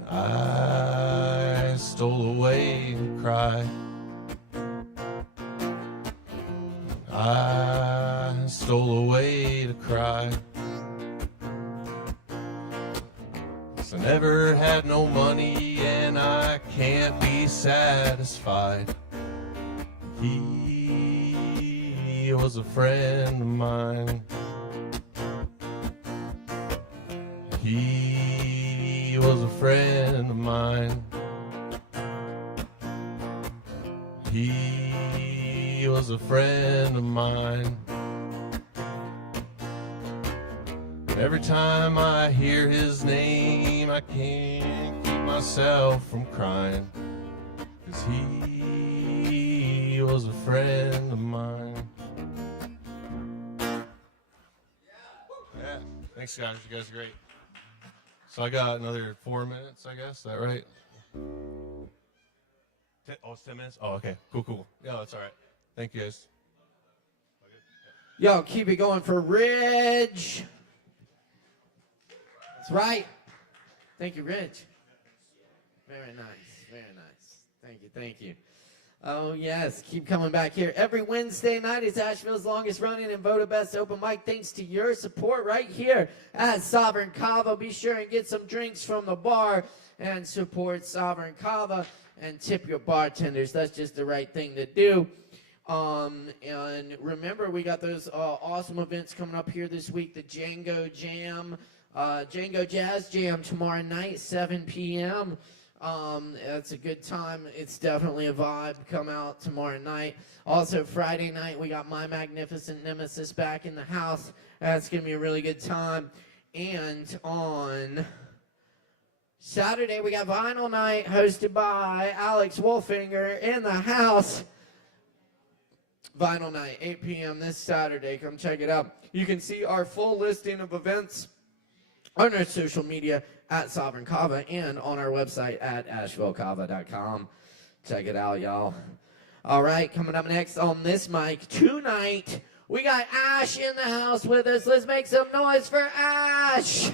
I stole away and cried. I stole away to cry. 'Cause I never had no money and I can't be satisfied. He was a friend of mine. He was a friend of mine. He was a friend of mine. Every time I hear his name, I can't keep myself from crying. 'Cause he was a friend of mine. Yeah. Thanks, guys. You guys are great. So I got another 4 minutes, I guess. Is that right? It's 10 minutes? Oh, okay. Cool. Yeah, that's all right. Thank you, guys. Yo, keep it going for Ridge. That's right. Thank you, Ridge. Very nice. Thank you. Oh, yes. Keep coming back here. Every Wednesday night is Asheville's longest running and voted best open mic thanks to your support right here at Sovereign Kava. Be sure and get some drinks from the bar and support Sovereign Kava and tip your bartenders. That's just the right thing to do. And remember, we got those awesome events coming up here this week. The Django Jam, Django Jazz Jam tomorrow night, 7 p.m. It's a good time. It's definitely a vibe. Come out tomorrow night. Also, Friday night, we got My Magnificent Nemesis back in the house. That's going to be a really good time. And on Saturday, we got Vinyl Night hosted by Alex Wolfinger in the house. Vinyl Night, 8 p.m. this Saturday. Come check it out. You can see our full listing of events on our social media at Sovereign Kava and on our website at AshevilleKava.com. Check it out, y'all. All right, coming up next on this mic tonight, we got Ash in the house with us. Let's make some noise for Ash.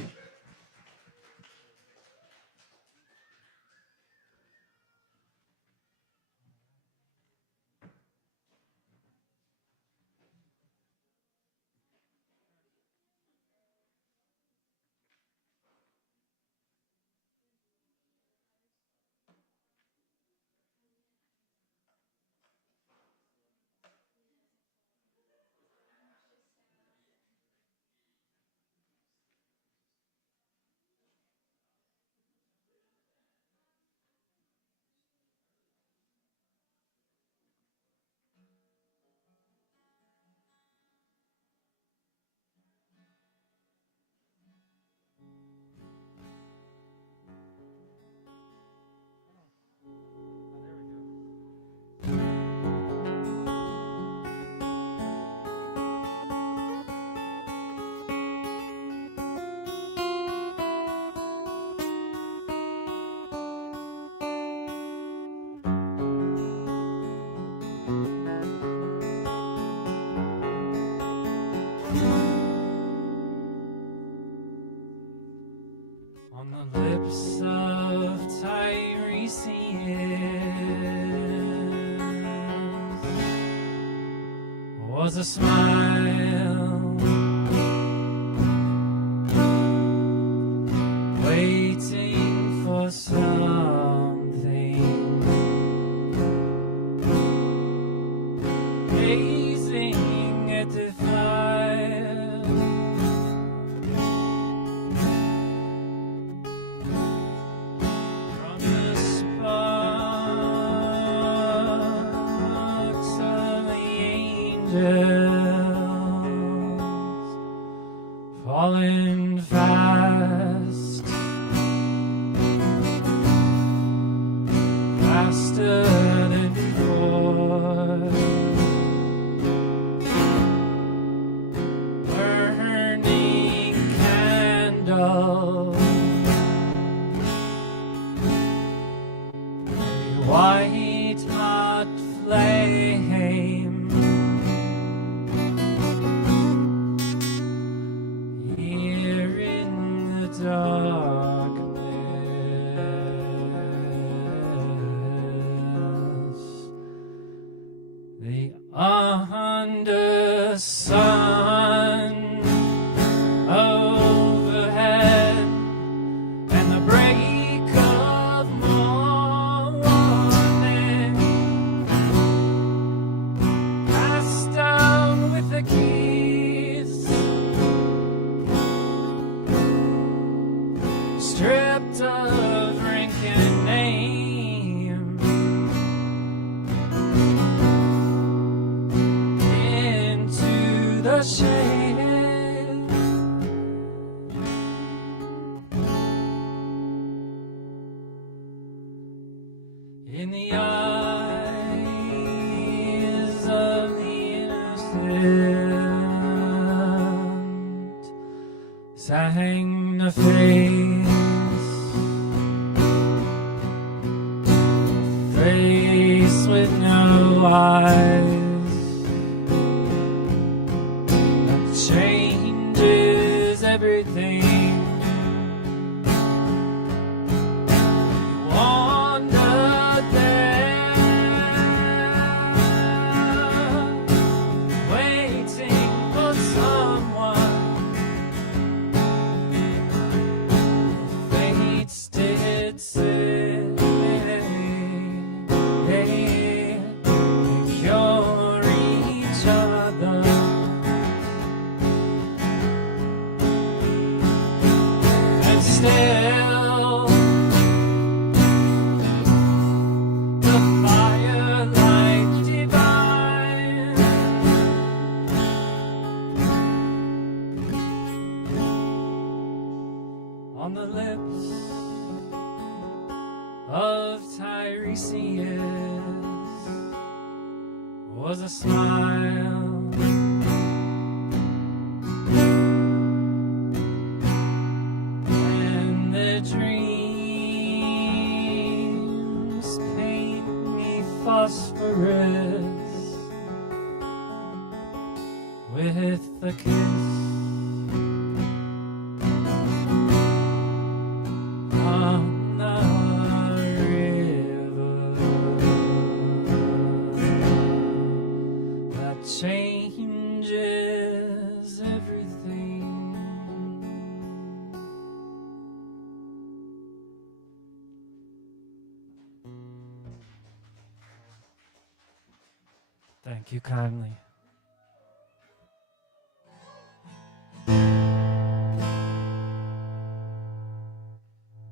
On the lips of Tiresias was a smile, waiting for something, gazing at the fire. From the sparks of the angels falling fast, faster than before, burning candles, white hot flame, here in the darkness, the undersun overhead, and the break of morning, passed down with the keys, stripped of rank and name, into the shade. In the eyes of the innocent sang the face with no eyes that changes everything. Wandered there, waiting for someone. Fates did say they cure each other. And still the firelight divine on the lips of Tiresias was a smile, and the dreams paint me phosphorus with the kiss on the river that changes everything. Thank you kindly. I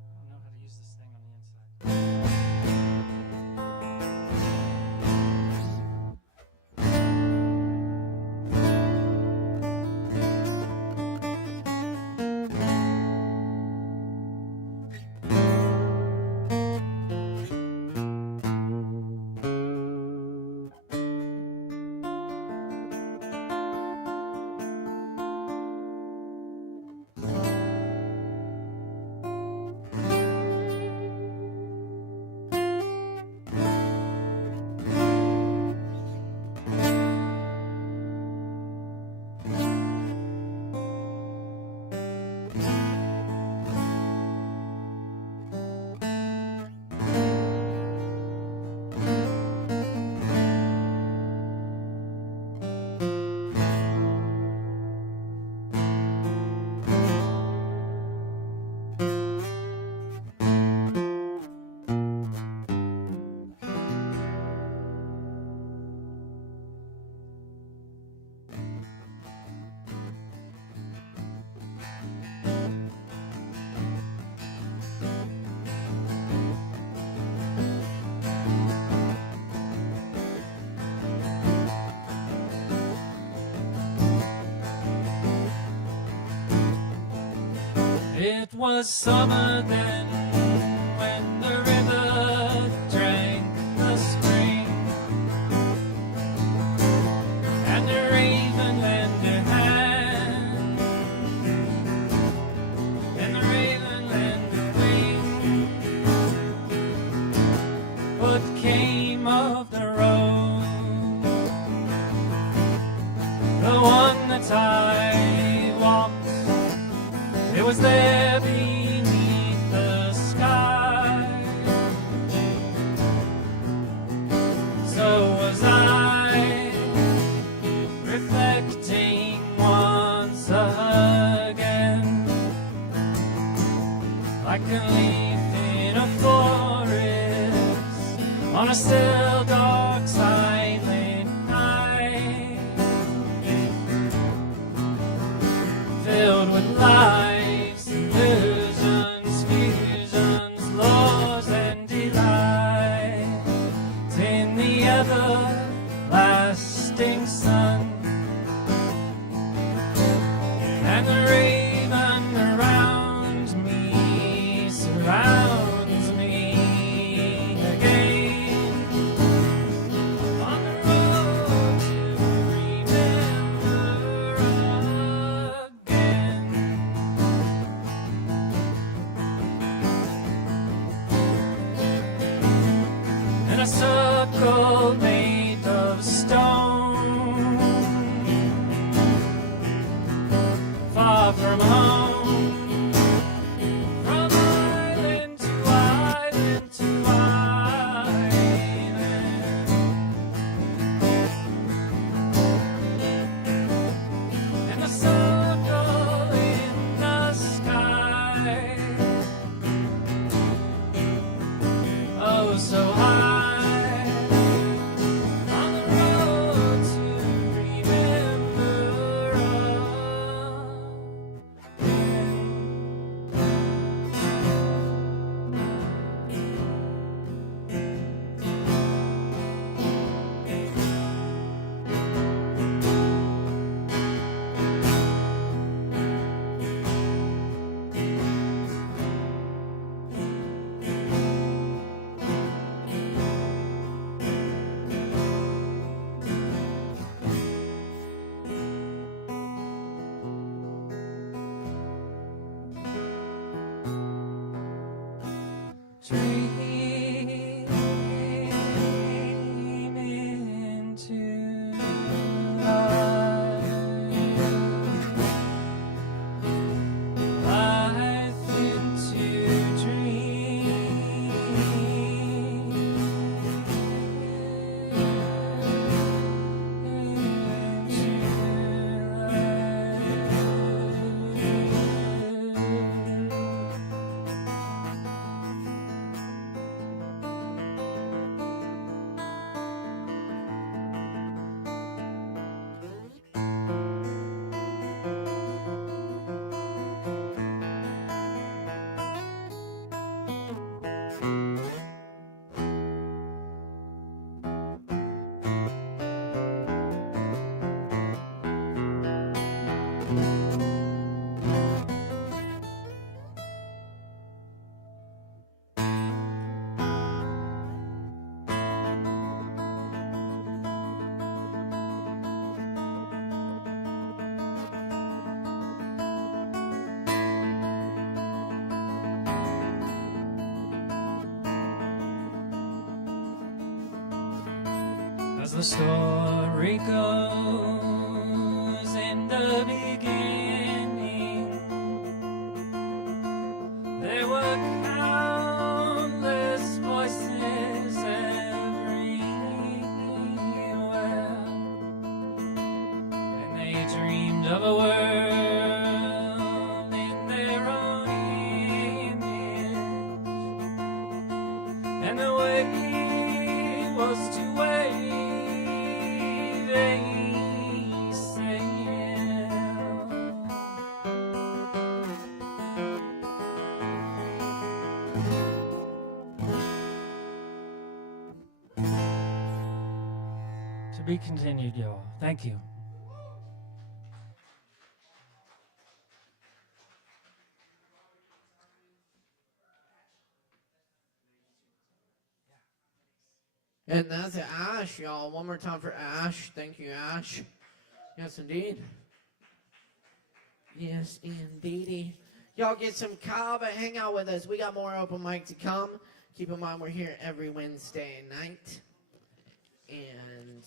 don't know how to use this thing on the inside. was summer then, when the river drank the spring, and the raven lent her hand, and the raven lent her wing. What came of the road, the one that I walked? It was there beneath the sky. So was I, reflecting once again, like a leaf in a forest, on a still dark silent night, filled with light. Illusions, fusions, laws and delight in the everlasting sun, and the raven around me surrounds me again on the road to remember again. A circle made of stone, far from home, from island to island to island, and a circle in the sky, oh so high. As the story goes, in the beginning there were countless voices everywhere, and they dreamed of a world in their own image, and the way was to wait. To be continued, y'all. Thank you. And that's Ash, y'all. One more time for Ash. Thank you, Ash. Yes, indeed. Yes, indeedy. Y'all get some Kava. Hang out with us. We got more open mic to come. Keep in mind, we're here every Wednesday night. And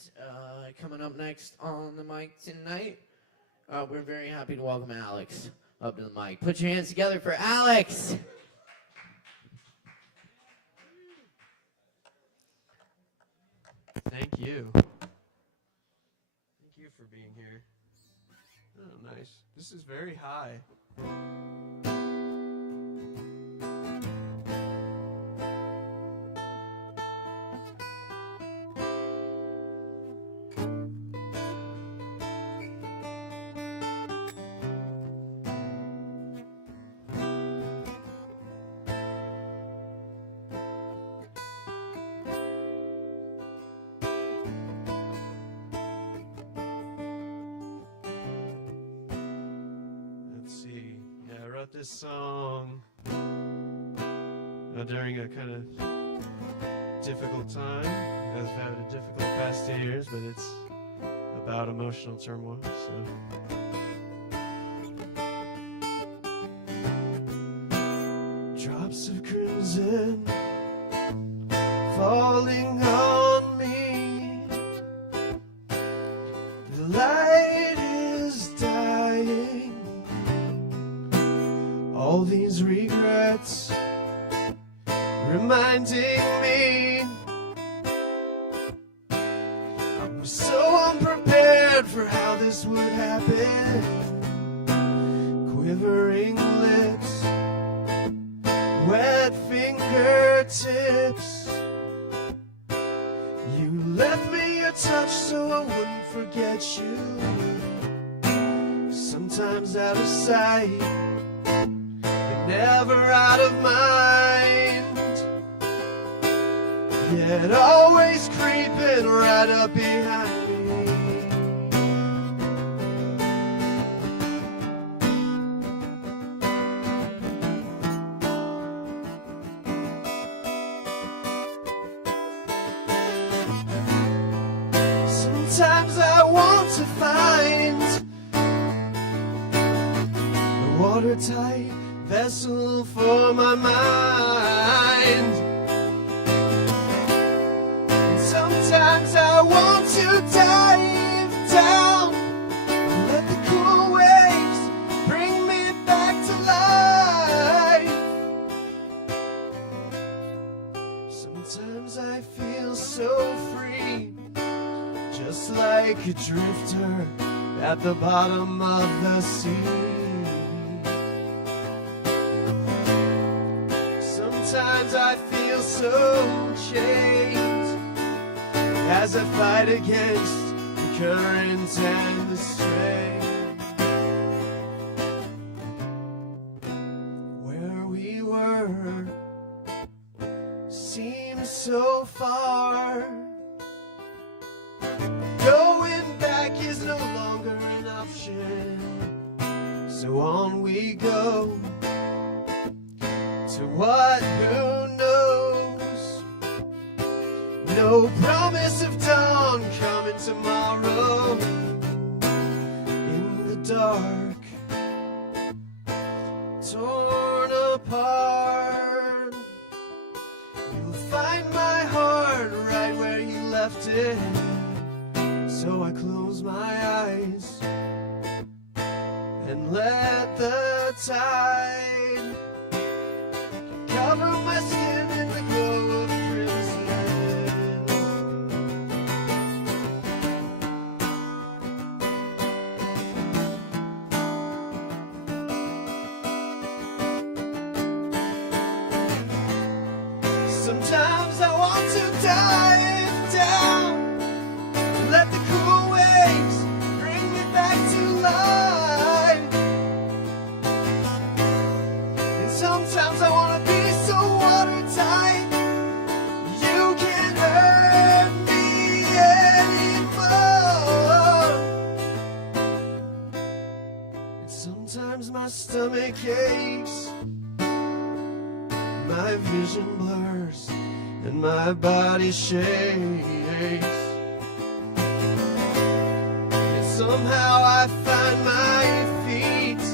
coming up next on the mic tonight, we're very happy to welcome Alex up to the mic. Put your hands together for Alex. Thank you. Thank you for being here. Oh, nice. This is very high. This song during a kind of difficult time. I've had a difficult past 10 years, but it's about emotional turmoil. So, drops of crimson falling on me. The light is dying. All these regrets reminding me I was so unprepared for how this would happen. Quivering lips, wet fingertips. You left me your touch so I wouldn't forget you. Sometimes out of sight, never out of mind, yet always creeping right up behind me. Sometimes I want to find a watertight vessel for my mind. And sometimes I want to dive down and let the cool waves bring me back to life. Sometimes I feel so free, just like a drifter at the bottom of the sea. Sometimes I feel so chained as I fight against the current and the strain. Where we were seems so far. Going back is no longer an option. So on we go. To what, who knows? No promise of dawn coming tomorrow. In the dark, torn apart, you'll find my heart right where you left it. So I close my eyes and let the tide cover my skin in the glow of crimson. Sometimes I want to dive down and let the cool waves bring me back to life. And sometimes I want to be so watertight, you can't hurt me anymore. And sometimes my stomach aches, my vision blurs, and my body shakes. Yet somehow I find my feet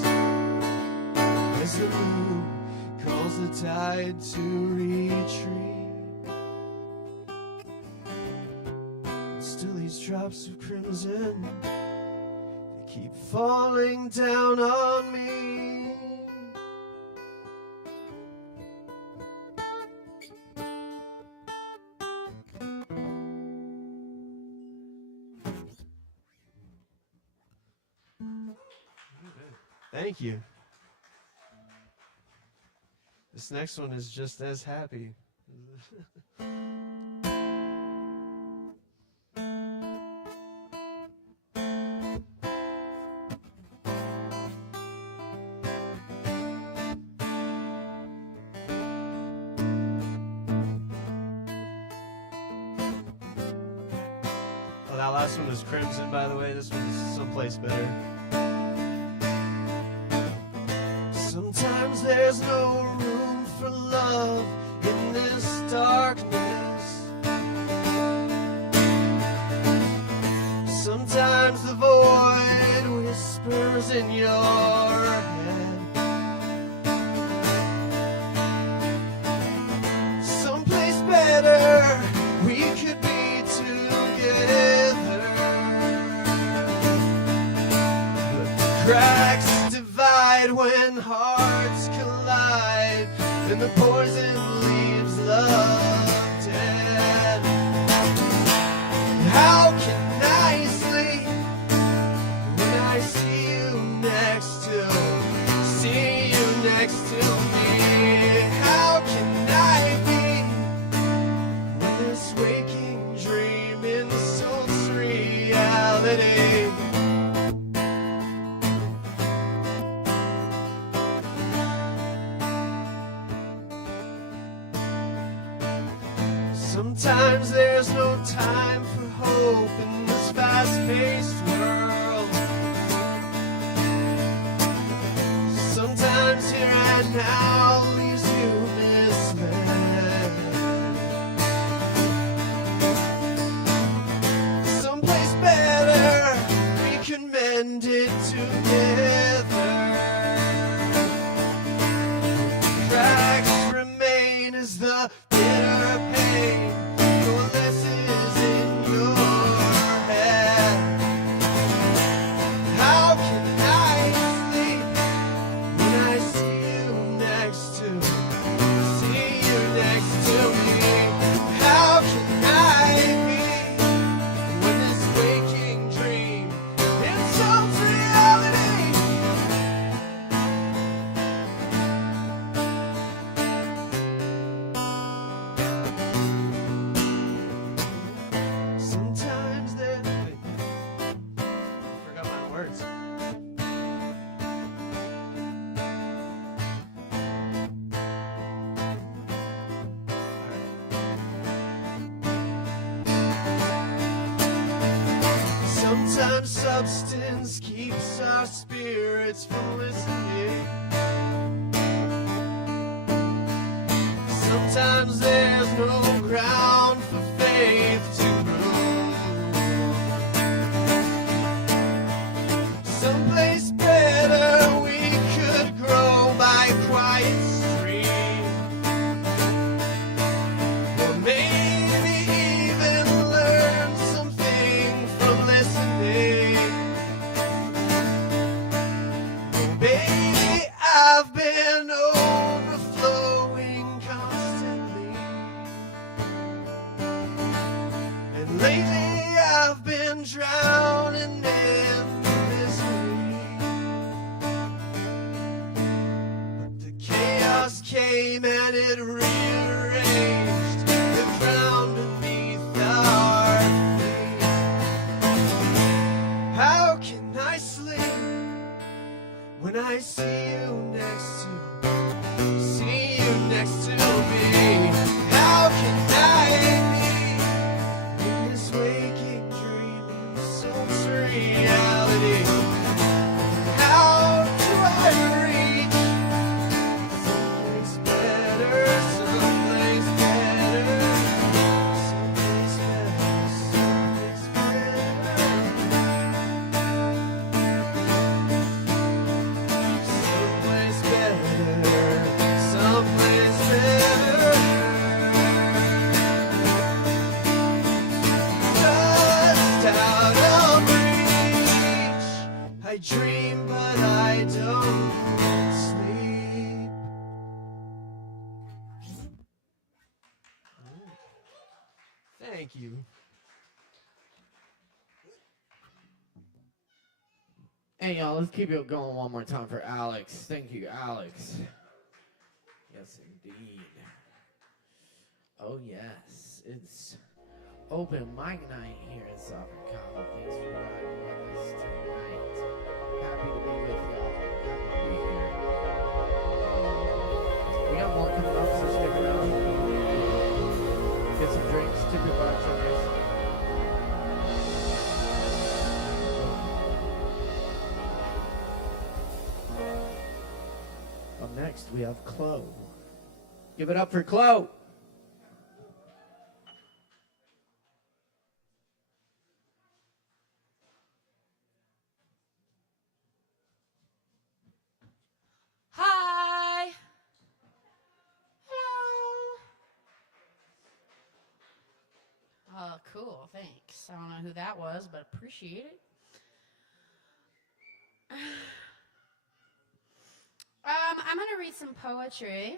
as the moon calls the tide to retreat. And still these drops of crimson, they keep falling down on me. Thank you. This next one is just as happy. Oh, that last one was Crimson, by the way. This one's someplace better. Sometimes there's no room for love in this darkness. Sometimes the void whispers in your head. Someplace better we could be together. But the cracks divide when hearts collide, and the poison leaves love dead. How can I sleep when I see you next to me? How can I be when this waking dream insults reality? Sometimes there's no time for hope in this fast-paced world. Sometimes here and now leaves you misled. Someplace better, we can mend it together. Cracks remain as the bitter pain coalesces in your head. How can I sleep when I see you next to me? How can I be when this waking dream insults reality? Sometimes there. I forgot my words. Sometimes substance keeps our spirits from listening. Sometimes there's no ground for faith to grow. Someplace better we could grow by quiet stream. Or maybe even learn something from listening. Oh, baby, I've been overflowing constantly. And lately I've been drowning in misery. But the chaos came and it rearranged the ground beneath our feet. How can I sleep when I see you next to me? How can I be when this waking dream insults reality? How do I reach someplace better? Thank you. Hey, y'all, let's keep it going one more time for Alex. Thank you, Alex. Yes, indeed. Oh, yes. It's open mic night here in Southern Kava. Thanks for riding with us tonight. Happy to be with y'all. Happy to be here. We got more coming up, so stick around. Get some drinks, tip your bartenders. Up next, we have Chloe. Give it up for Chloe. Hi. Hello. Cool, thanks. I don't know who that was, but appreciate it. I'm going to read some poetry.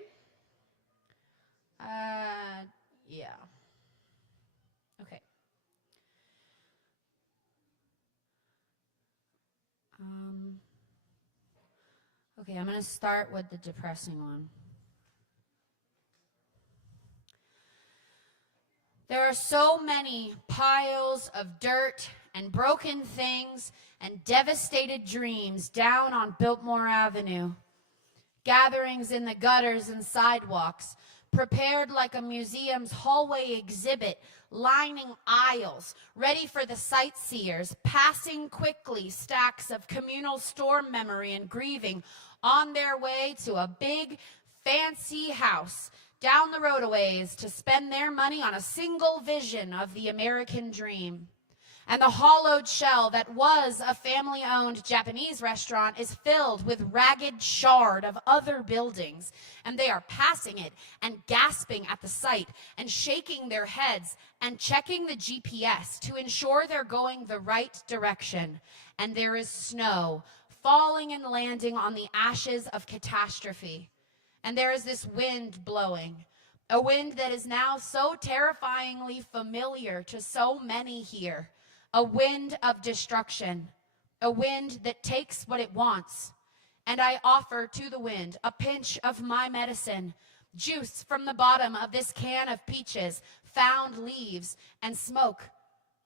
Yeah. Okay. Okay, I'm going to start with the depressing one. There are so many piles of dirt and broken things and devastated dreams down on Biltmore Avenue. Gatherings in the gutters and sidewalks, prepared like a museum's hallway exhibit, lining aisles, ready for the sightseers, passing quickly stacks of communal storm memory and grieving on their way to a big, fancy house down the road a ways to spend their money on a single vision of the American dream. And the hollowed shell that was a family-owned Japanese restaurant is filled with ragged shard of other buildings, and they are passing it and gasping at the sight and shaking their heads and checking the GPS to ensure they're going the right direction. And there is snow falling and landing on the ashes of catastrophe. And there is this wind blowing, a wind that is now so terrifyingly familiar to so many here. A wind of destruction, a wind that takes what it wants. And I offer to the wind a pinch of my medicine, juice from the bottom of this can of peaches, found leaves, and smoke.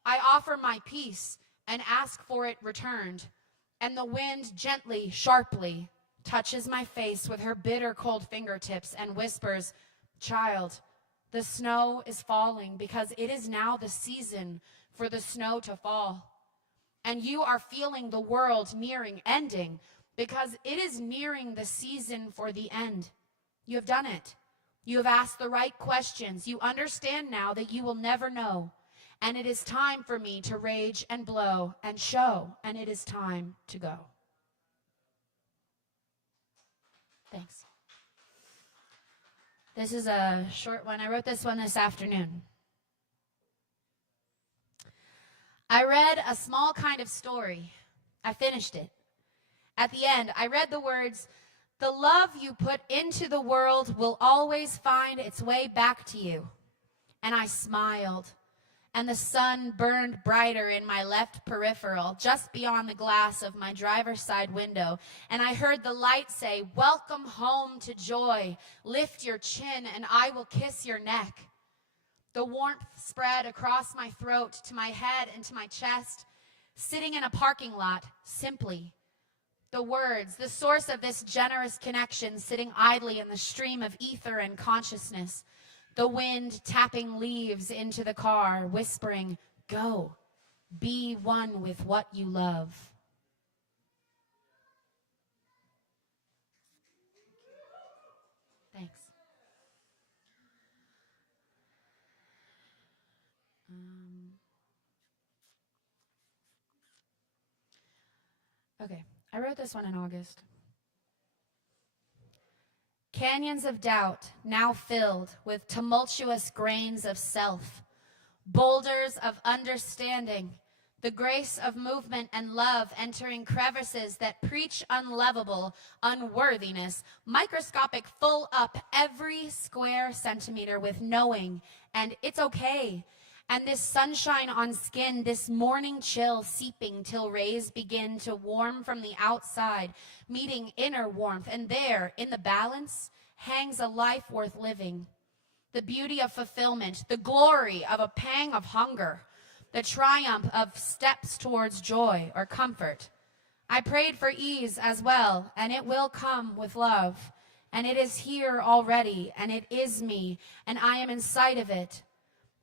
I offer my peace and ask for it returned. And the wind gently, sharply touches my face with her bitter cold fingertips and whispers, "Child, the snow is falling because it is now the season for the snow to fall. And you are feeling the world nearing ending because it is nearing the season for the end. You have done it. You have asked the right questions. You understand now that you will never know. And it is time for me to rage and blow and show, and it is time to go." Thanks. This is a short one. I wrote this one this afternoon. I read a small kind of story. I finished it. At the end, I read the words, "The love you put into the world will always find its way back to you." And I smiled, and the sun burned brighter in my left peripheral, just beyond the glass of my driver's side window. And I heard the light say, "Welcome home to joy. Lift your chin, and I will kiss your neck." The warmth spread across my throat, to my head, and to my chest. Sitting in a parking lot, simply. The words, the source of this generous connection, sitting idly in the stream of ether and consciousness. The wind tapping leaves into the car, whispering, "Go, be one with what you love." Thanks. Okay, I wrote this one in August. Canyons of doubt now filled with tumultuous grains of self, boulders of understanding, the grace of movement and love entering crevices that preach unlovable unworthiness, microscopic full up every square centimeter with knowing, and it's okay, And this sunshine on skin, this morning chill seeping till rays begin to warm from the outside, meeting inner warmth. And there, in the balance, hangs a life worth living. The beauty of fulfillment, the glory of a pang of hunger, the triumph of steps towards joy or comfort. I prayed for ease as well, and it will come with love. And it is here already, and it is me, and I am inside of it.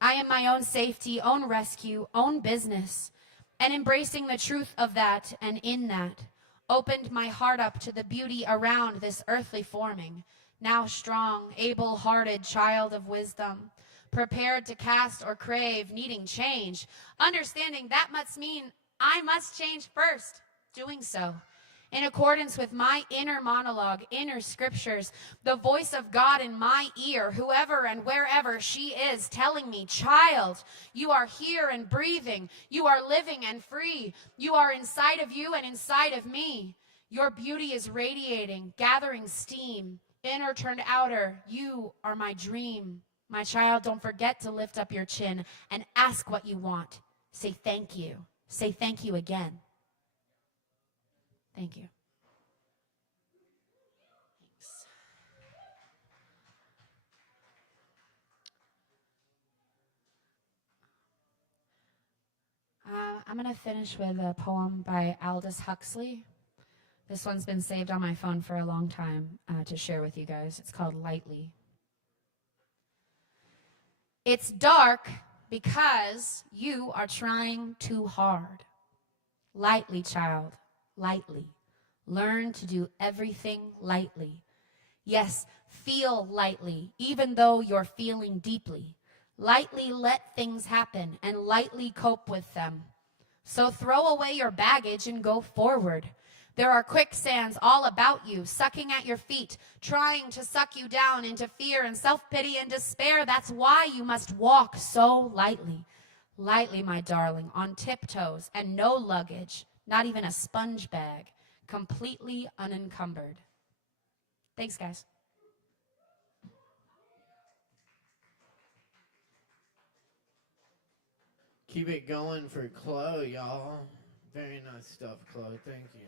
I am my own safety, own rescue, own business. And embracing the truth of that and in that, opened my heart up to the beauty around this earthly forming. Now strong, able-hearted child of wisdom, prepared to cast or crave, needing change, understanding that must mean I must change first, doing so. In accordance with my inner monologue, inner scriptures, the voice of God in my ear, whoever and wherever she is, telling me, child, you are here and breathing. You are living and free. You are inside of you and inside of me. Your beauty is radiating, gathering steam, inner turned outer. You are my dream. My child, don't forget to lift up your chin and ask what you want. Say thank you. Say thank you again. Thank you. Thanks. I'm going to finish with a poem by Aldous Huxley. This one's been saved on my phone for a long time to share with you guys. It's called Lightly. It's dark because you are trying too hard. Lightly, child. Lightly. Learn to do everything lightly. Yes, feel lightly, even though you're feeling deeply. Lightly let things happen and lightly cope with them. So throw away your baggage and go forward. There are quicksands all about you, sucking at your feet, trying to suck you down into fear and self-pity and despair. That's why you must walk so lightly. Lightly, my darling, on tiptoes and no luggage. Not even a sponge bag, completely unencumbered. Thanks, guys. Keep it going for Chloe, y'all. Very nice stuff, Chloe. Thank you.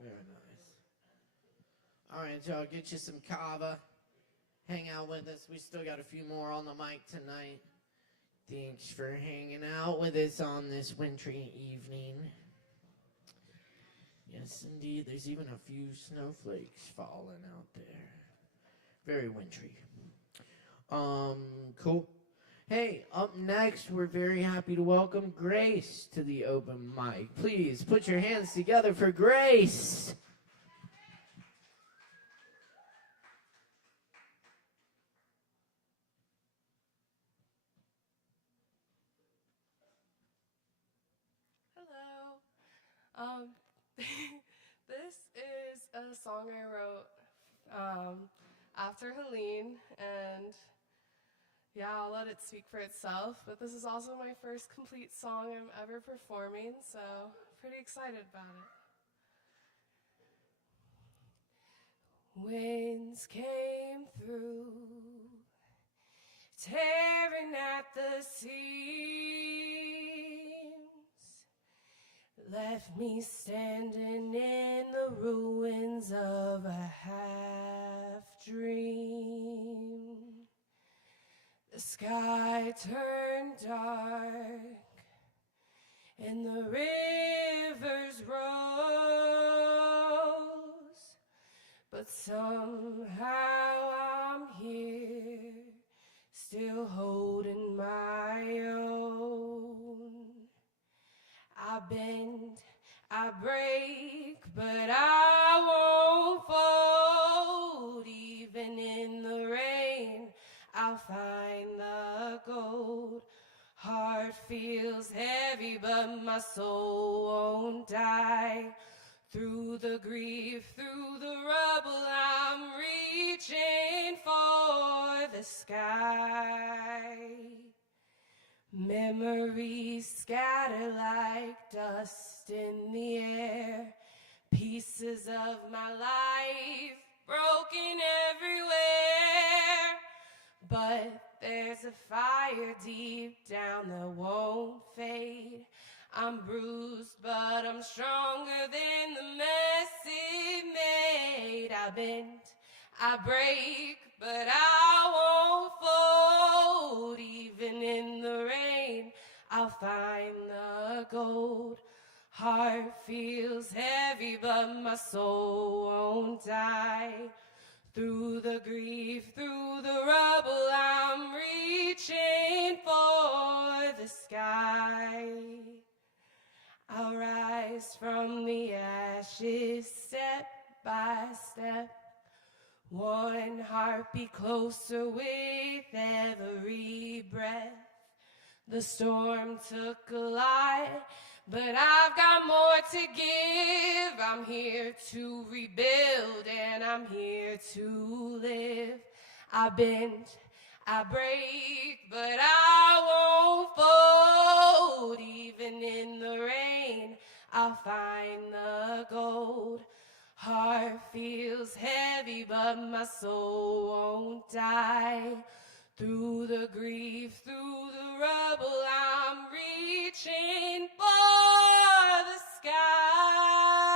Very nice. All right, y'all, get you some Kava. Hang out with us. We still got a few more on the mic tonight. Thanks for hanging out with us on this wintry evening. Yes, indeed. There's even a few snowflakes falling out there. Very wintry. Cool. Hey, up next, we're very happy to welcome Grace to the open mic. Please put your hands together for Grace. Hello. This is a song I wrote after Helene, and yeah, I'll let it speak for itself, but this is also my first complete song I'm ever performing, so pretty excited about it. Winds came through, tearing at the seams, left me standing in the ruins of a half-dream. The sky turned dark and the rivers rose, but somehow I'm here, still holding my own. I bend, I break, but I won't fold. Even in the rain, I'll find the gold. Heart feels heavy, but my soul won't die. Through the grief, through the rubble, I'm reaching for the sky. Memories scatter like dust in the air. Pieces of my life broken everywhere. But there's a fire deep down that won't fade. I'm bruised, but I'm stronger than the mess it made. I bend, I break, but I won't fold. Even in the rain, I'll find the gold. Heart feels heavy, but my soul won't die. Through the grief, through the rubble, I'm reaching for the sky. I'll rise from the ashes step by step. One heartbeat closer with every breath. The storm took a lot, but I've got more to give. I'm here to rebuild and I'm here to live. I bend, I break, but I won't fold. Even in the rain, I'll find the gold. Heart feels heavy, but my soul won't die. Through the grief, through the rubble, I'm reaching for the sky.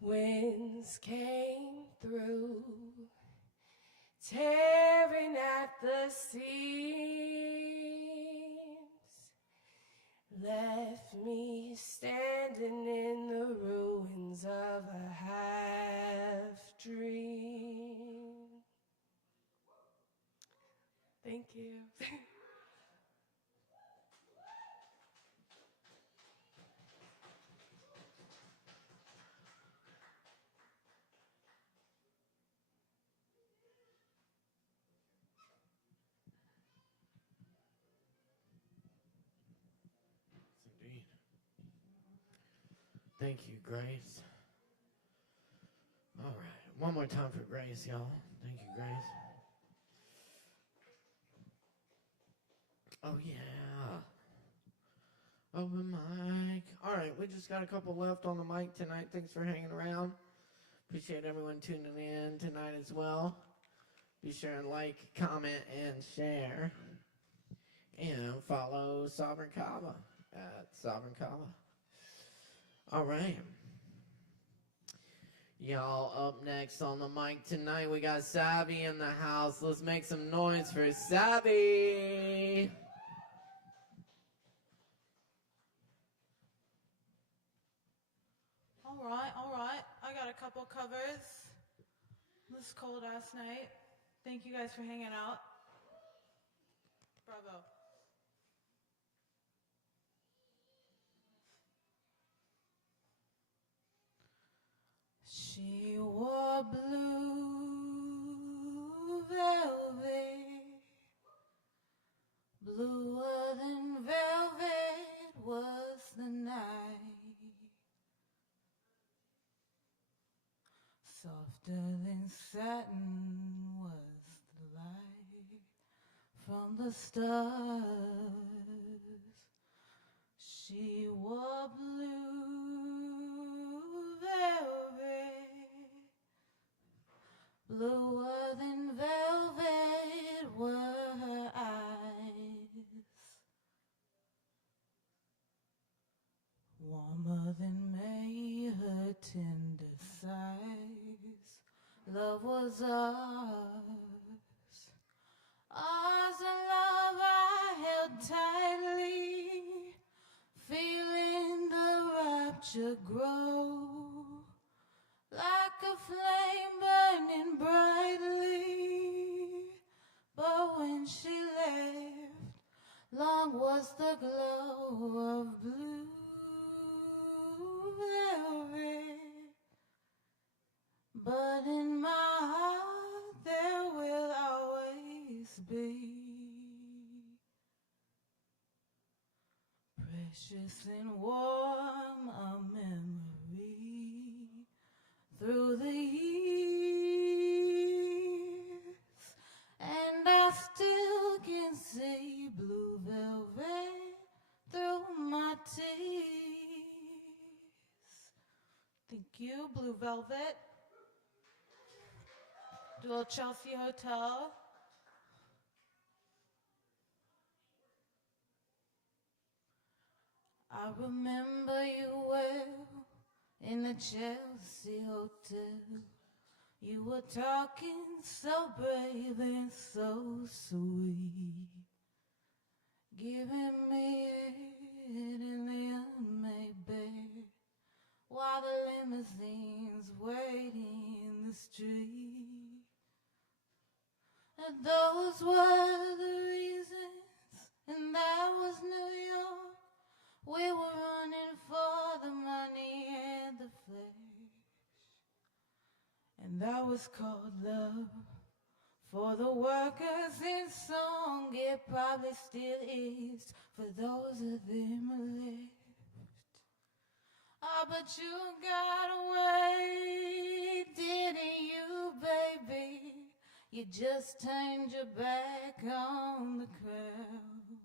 Winds came through, tearing at the seams, left me standing in the ruins of a half-dream. Thank you. Indeed. Thank you, Grace. All right. One more time for Grace, y'all. Thank you, Grace. Oh, yeah. Open mic. All right, we just got a couple left on the mic tonight. Thanks for hanging around. Appreciate everyone tuning in tonight as well. Be sure and like, comment, and share. And follow Sovereign Kava at Sovereign Kava. All right. Y'all, up next on the mic tonight, we got Savvy in the house. Let's make some noise for Savvy. All right. I got a couple covers this cold ass night. Thank you guys for hanging out. Bravo. She wore blue velvet, bluer than velvet was the night. Softer than satin was the light from the stars. She wore blue velvet, bluer than velvet were her eyes, warmer than May her tender sighs. Love was ours, ours and love I held tightly, feeling the rapture grow, like a flame burning brightly. But when she left, long was the glow of blue velvet. But in my heart there will always be precious and warm a memory through the years. And I still can see blue velvet through my tears. Thank you, blue velvet. The little Chelsea Hotel. I remember you well in the Chelsea Hotel. You were talking so brave and so sweet, giving me it in the unmade bed, while the limousines waiting in the street. And those were the reasons, and that was New York. We were running for the money and the flesh, and that was called love. For the workers in song, it probably still is for those of them who left. Ah, but you got away, didn't you, baby? You just turned your back on the crowd.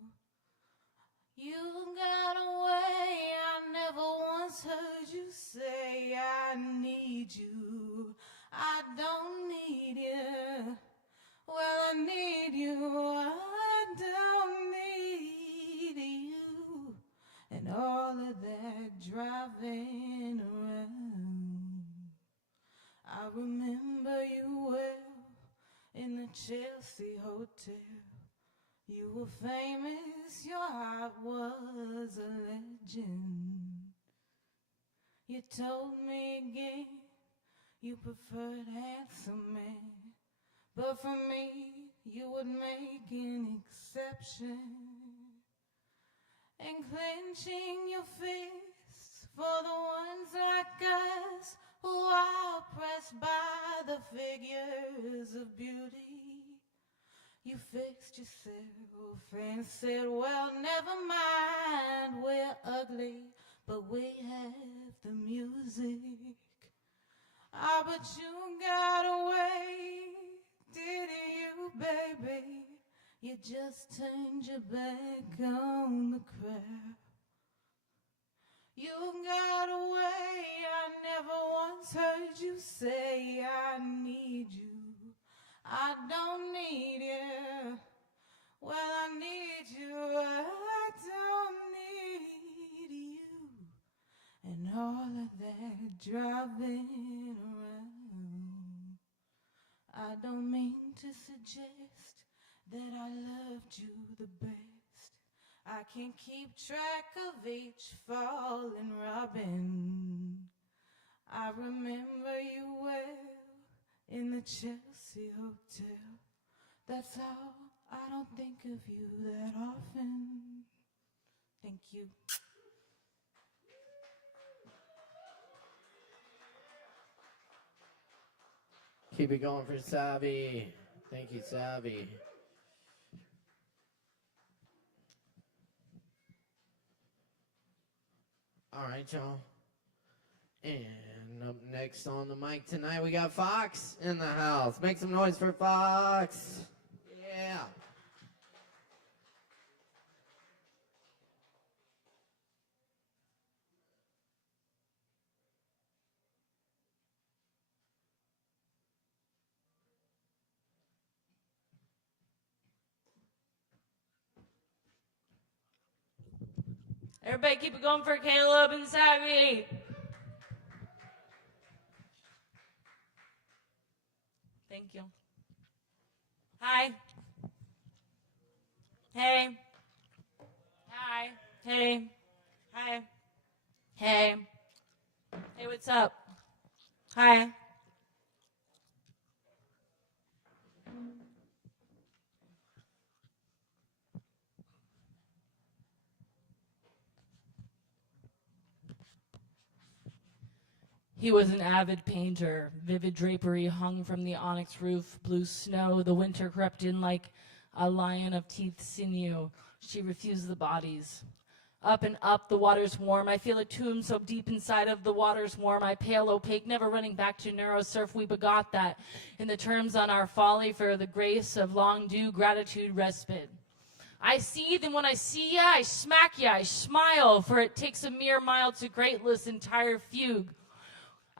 You got away, I never once heard you say I need you. I don't need you. Well, I need you. I don't need you. And all of that driving around. I remember you well in the Chelsea Hotel. You were famous, your heart was a legend. You told me again you preferred handsome men, but for me you would make an exception. And clenching your fists for the ones like us who are oppressed by the figures of beauty. You fixed yourself and said, well, never mind, we're ugly, but we have the music. Ah, but you got away, didn't you, baby? You just turned your back on the crowd. You got away, I never once heard you say I need you. I don't need you. Well, I need you. I don't need you. And all of that driving around. I don't mean to suggest that I loved you the best. I can't keep track of each fallen robin. I remember you well in the Chelsea Hotel. That's all, I don't think of you that often. Thank you. Keep it going for Savvy. Thank you, Savvy. All right, y'all. And up next on the mic tonight, we got Fox in the house. Make some noise for Fox. Yeah. Everybody keep it going for Caleb and Savvy. Thank you. Hi. Hey. Hi. Hey. Hi. Hey. Hey, what's up? Hi. He was an avid painter. Vivid drapery hung from the onyx roof, blue snow. The winter crept in like a lion of teeth sinew. She refused the bodies. Up and up, the water's warm. I feel a tomb so deep inside of the water's warm. I pale, opaque, never running back to neurosurf. We begot that in the terms on our folly for the grace of long due gratitude respite. I seethe, and when I see ya, I smack ya, I smile, for it takes a mere mile to grateless entire fugue.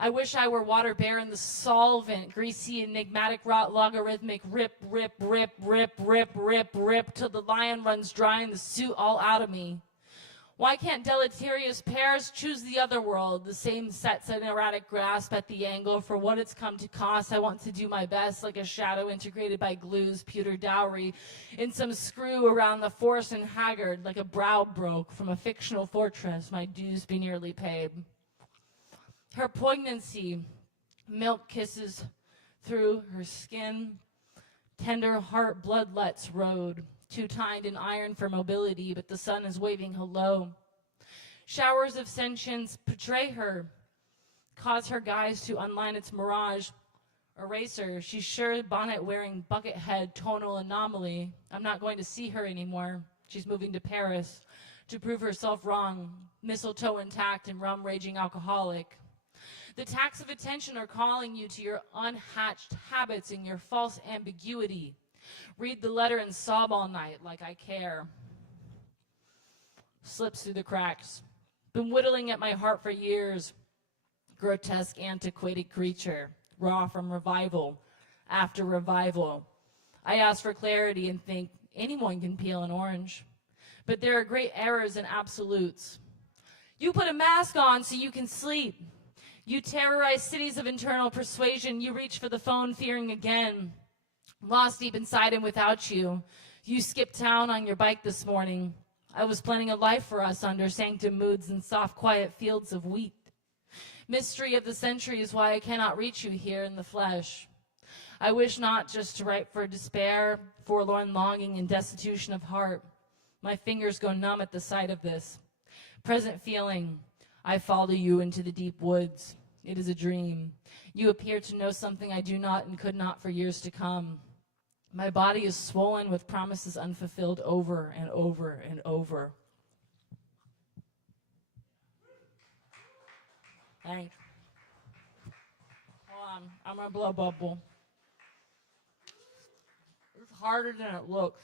I wish I were water bearing the solvent, greasy, enigmatic, rot, logarithmic, rip, rip, rip, rip, rip, rip, rip, till the lion runs dry and the suit all out of me. Why can't deleterious pairs choose the other world? The same sets an erratic grasp at the angle for what it's come to cost. I want to do my best like a shadow integrated by glues, pewter dowry, in some screw around the force and haggard, like a brow broke from a fictional fortress, my dues be nearly paid. Her poignancy, milk kisses through her skin, tender heart bloodlets road, too tined in iron for mobility, but the sun is waving hello. Showers of sentience betray her, cause her guise to unline its mirage. Eraser, she's sure bonnet-wearing bucket-head tonal anomaly. I'm not going to see her anymore. She's moving to Paris to prove herself wrong, mistletoe intact and rum-raging alcoholic. The tax of attention are calling you to your unhatched habits and your false ambiguity. Read the letter and sob all night like I care. Slips through the cracks. Been whittling at my heart for years. Grotesque, antiquated creature. Raw from revival after revival. I ask for clarity and think anyone can peel an orange. But there are great errors and absolutes. You put a mask on so you can sleep. You terrorize cities of internal persuasion. You reach for the phone fearing again. Lost deep inside and without you. You skipped town on your bike this morning. I was planning a life for us under sanctum moods and soft, quiet fields of wheat. Mystery of the century is why I cannot reach you here in the flesh. I wish not just to write for despair, forlorn longing, and destitution of heart. My fingers go numb at the sight of this. Present feeling, I follow you into the deep woods. It is a dream. You appear to know something I do not and could not for years to come. My body is swollen with promises unfulfilled over and over and over. Thanks. Hold on, I'm gonna blow a bubble. It's harder than it looks.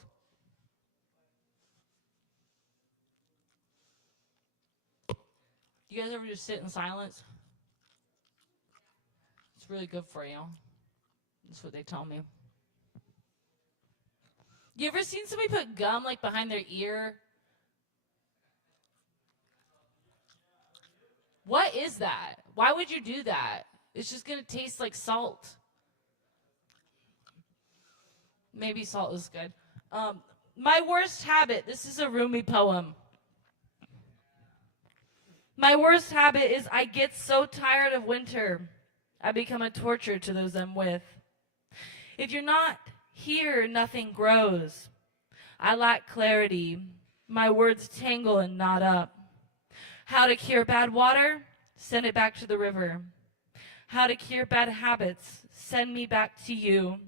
Do you guys ever just sit in silence? It's really good for you. That's what they tell me. You ever seen somebody put gum like behind their ear? What is that? Why would you do that? It's just going to taste like salt. Maybe salt is good. My worst habit. This is a Rumi poem. My worst habit is I get so tired of winter. I become a torture to those I'm with. If you're not here, nothing grows. I lack clarity. My words tangle and knot up. How to cure bad water? Send it back to the river. How to cure bad habits? Send me back to you.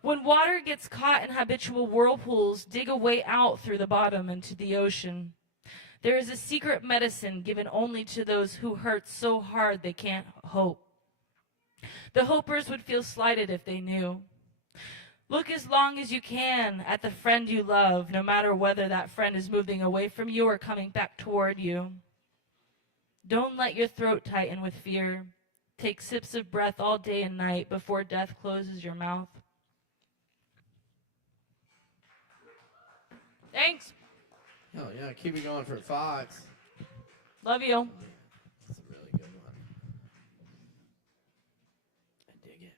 When water gets caught in habitual whirlpools, dig a way out through the bottom into the ocean. There is a secret medicine given only to those who hurt so hard they can't hope. The hopers would feel slighted if they knew. Look as long as you can at the friend you love, no matter whether that friend is moving away from you or coming back toward you. Don't let your throat tighten with fear. Take sips of breath all day and night before death closes your mouth. Thanks. Oh, yeah, keep it going for Fox. Love you. That's a really good one. I dig it.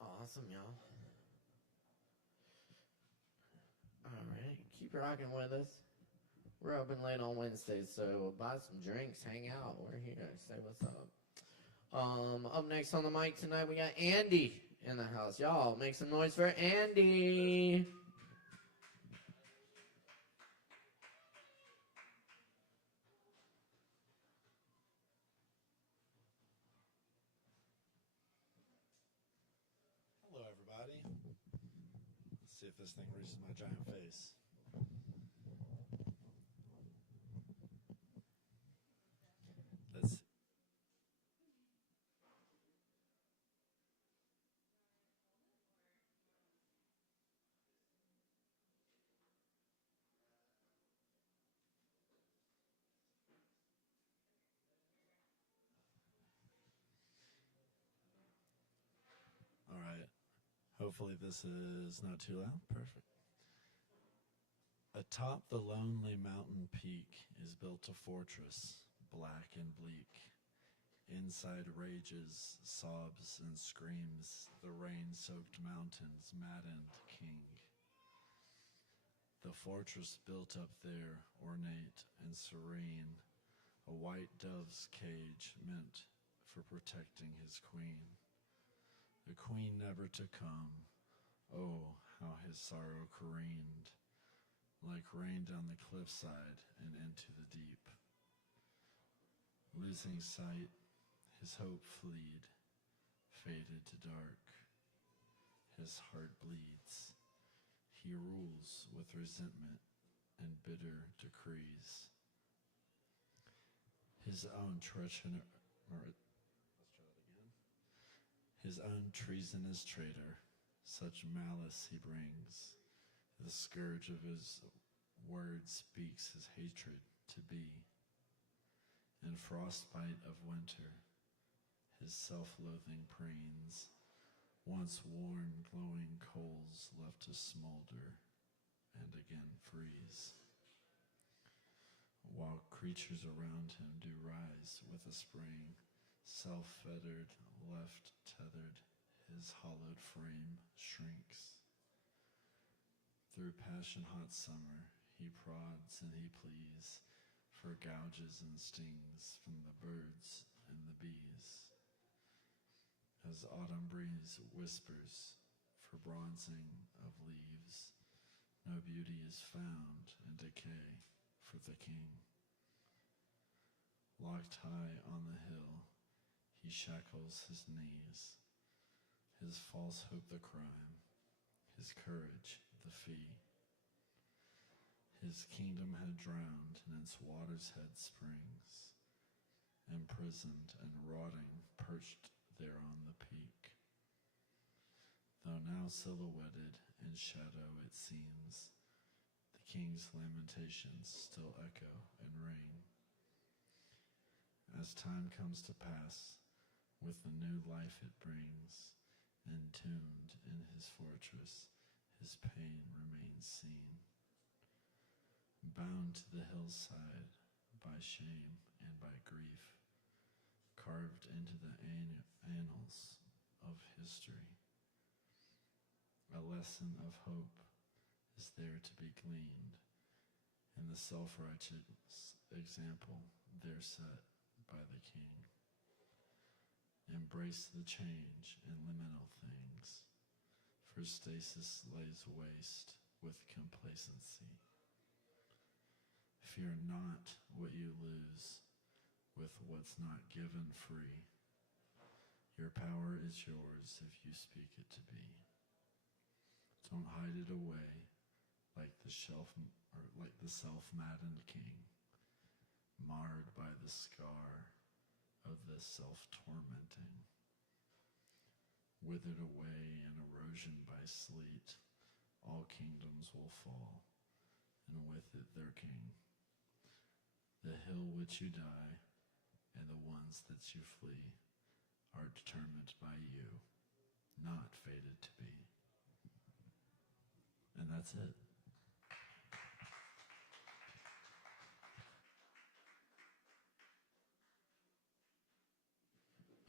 Awesome, y'all. All right, keep rocking with us. We're open late on Wednesdays, so buy some drinks, hang out. We're here. Say what's up. Up next on the mic tonight, we got Andy in the house. Y'all, make some noise for Andy. Hello, everybody. Let's see if this thing reaches my giant face. Let's. Hopefully this is not too loud. Perfect. Atop the lonely mountain peak is built a fortress, black and bleak. Inside rages, sobs, and screams the rain-soaked mountain's maddened king. The fortress built up there, ornate and serene, a white dove's cage meant for protecting his queen. The queen never to come, oh, how his sorrow careened, like rain down the cliffside and into the deep. Losing sight, his hope fleed, faded to dark. His heart bleeds. He rules with resentment and bitter decrees. His own treacherous, his own treasonous traitor, such malice he brings. The scourge of his words speaks his hatred to be. In frostbite of winter, his self-loathing preens, once warm, glowing coals left to smolder and again freeze. While creatures around him do rise with a spring, self-fettered, left tethered, his hollowed frame shrinks. Through passion-hot summer, he prods and he pleads, for gouges and stings from the birds and the bees. As autumn breeze whispers for bronzing of leaves, no beauty is found in decay for the king. Locked high on the hill, he shackles his knees, his false hope the crime, his courage the fee. His kingdom had drowned in its water's head springs, imprisoned and rotting, perched there on the peak. Though now silhouetted in shadow it seems, the king's lamentations still echo in rain. As time comes to pass, with the new life it brings, entombed in his fortress, his pain remains seen. Bound to the hillside by shame and by grief, carved into the annals of history. A lesson of hope is there to be gleaned in the self-righteous example there set by the king. Embrace the change in liminal things, for stasis lays waste with complacency. Fear not what you lose with what's not given free. Your power is yours if you speak it to be. Don't hide it away like the self-maddened king, marred by the scar of the self-tormenting. Withered away in erosion by sleet, all kingdoms will fall, and with it their king. The hill which you die, and the ones that you flee, are determined by you, not fated to be. And that's it.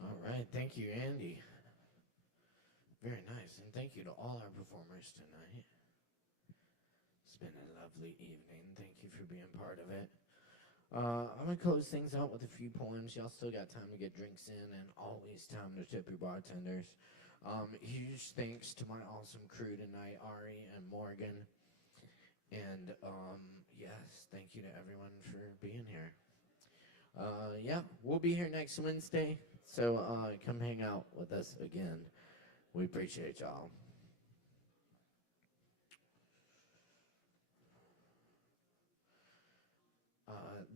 All right, thank you, Andy. Very nice, and thank you to all our performers tonight. It's been a lovely evening. Thank you for being part of it. I'm going to close things out with a few poems. Y'all still got time to get drinks in, and always time to tip your bartenders. Huge thanks to my awesome crew tonight, Ari and Morgan. And, yes, thank you to everyone for being here. Yeah, we'll be here next Wednesday, so come hang out with us again. We appreciate y'all.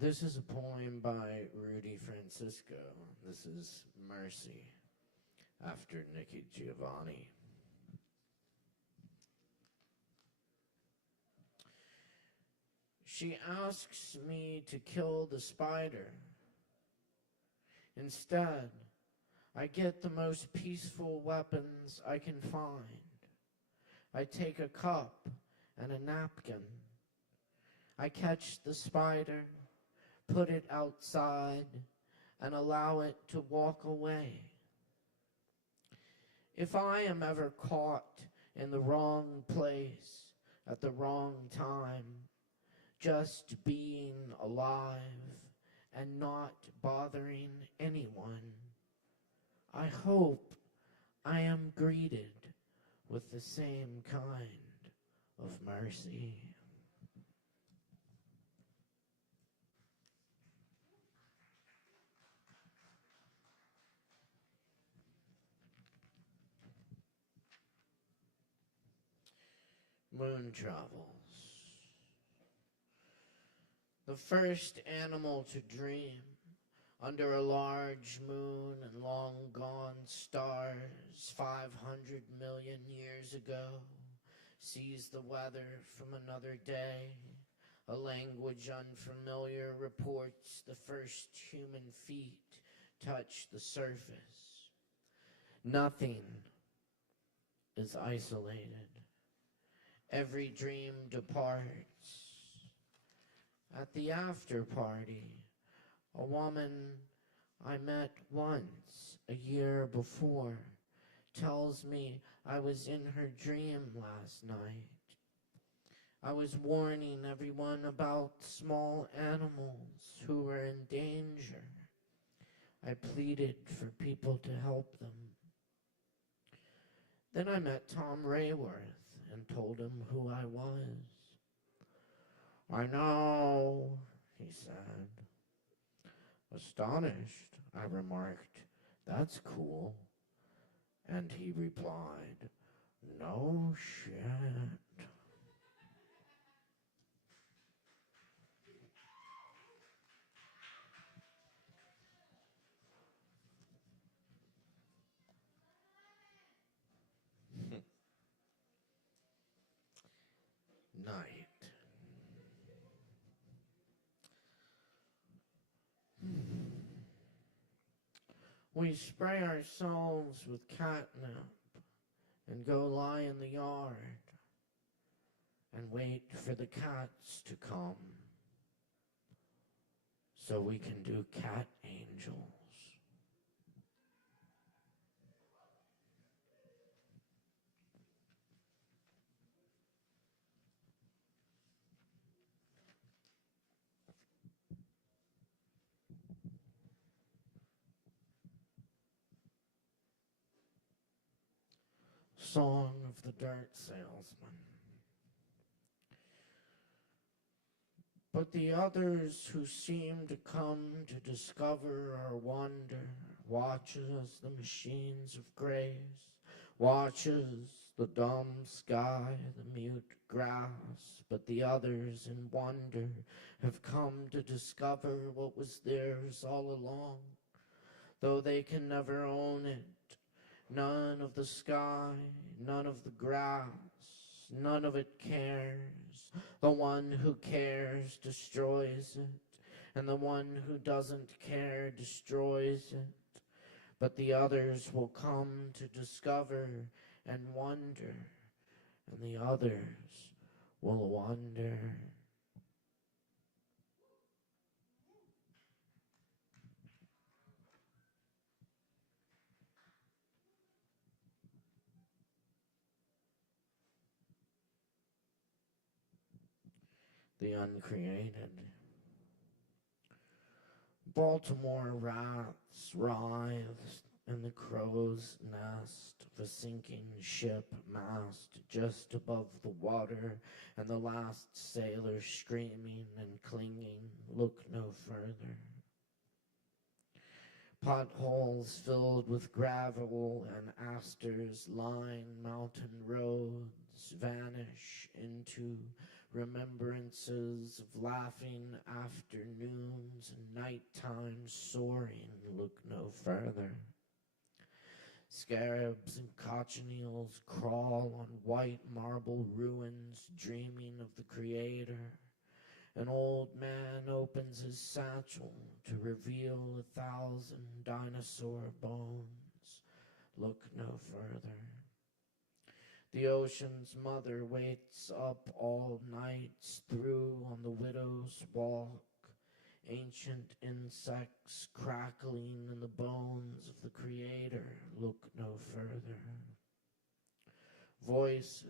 This is a poem by Rudy Francisco. This is Mercy, after Nikki Giovanni. She asks me to kill the spider. Instead, I get the most peaceful weapons I can find. I take a cup and a napkin. I catch the spider, put it outside, and allow it to walk away. If I am ever caught in the wrong place at the wrong time, just being alive and not bothering anyone, I hope I am greeted with the same kind of mercy. Moon travels. The first animal to dream under a large moon and long gone stars 500 million years ago sees the weather from another day. A language unfamiliar reports the first human feet touch the surface. Nothing is isolated. Every dream departs. At the after party, a woman I met once a year before tells me I was in her dream last night. I was warning everyone about small animals who were in danger. I pleaded for people to help them. Then I met Tom Rayworth and told him who I was. I know, he said. Astonished, I remarked, that's cool. And he replied, no shit. Night. We spray ourselves with catnip and go lie in the yard and wait for the cats to come so we can do cat angels. Song of the Dirt Salesman. But the others who seem to come to discover or wonder watches the machines of grace, watches the dumb sky, the mute grass. But the others in wonder have come to discover what was theirs all along, though they can never own it. None of the sky, none of the grass, none of it cares. The one who cares destroys it, and the one who doesn't care destroys it. But the others will come to discover and wonder, and the others will wonder. The uncreated. Baltimore rats writhed in the crow's nest of a sinking ship mast just above the water, and the last sailor screaming and clinging. Look no further. Potholes filled with gravel and asters line mountain roads, vanish into remembrances of laughing afternoons and nighttime soaring. Look no further. Scarabs and cochineals crawl on white marble ruins, dreaming of the Creator. An old man opens his satchel to reveal 1,000 dinosaur bones. Look no further. The ocean's mother waits up all nights through on the widow's walk. Ancient insects crackling in the bones of the Creator. Look no further. Voices,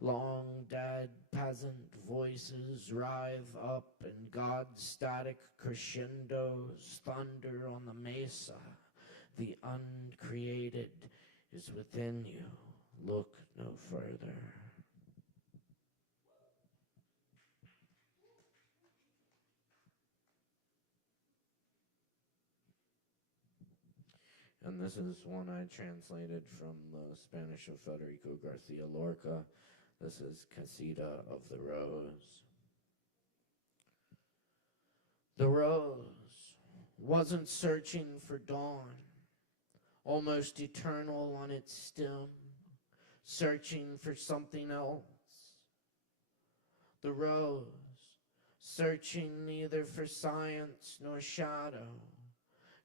long dead peasant voices, writhe up in God's static crescendos. Thunder on the mesa. The uncreated is within you. Look no further. And this is one I translated from the Spanish of Federico Garcia Lorca. This is Casita of the Rose. The rose wasn't searching for dawn, almost eternal on its stem, searching for something else. The rose, searching neither for science nor shadow,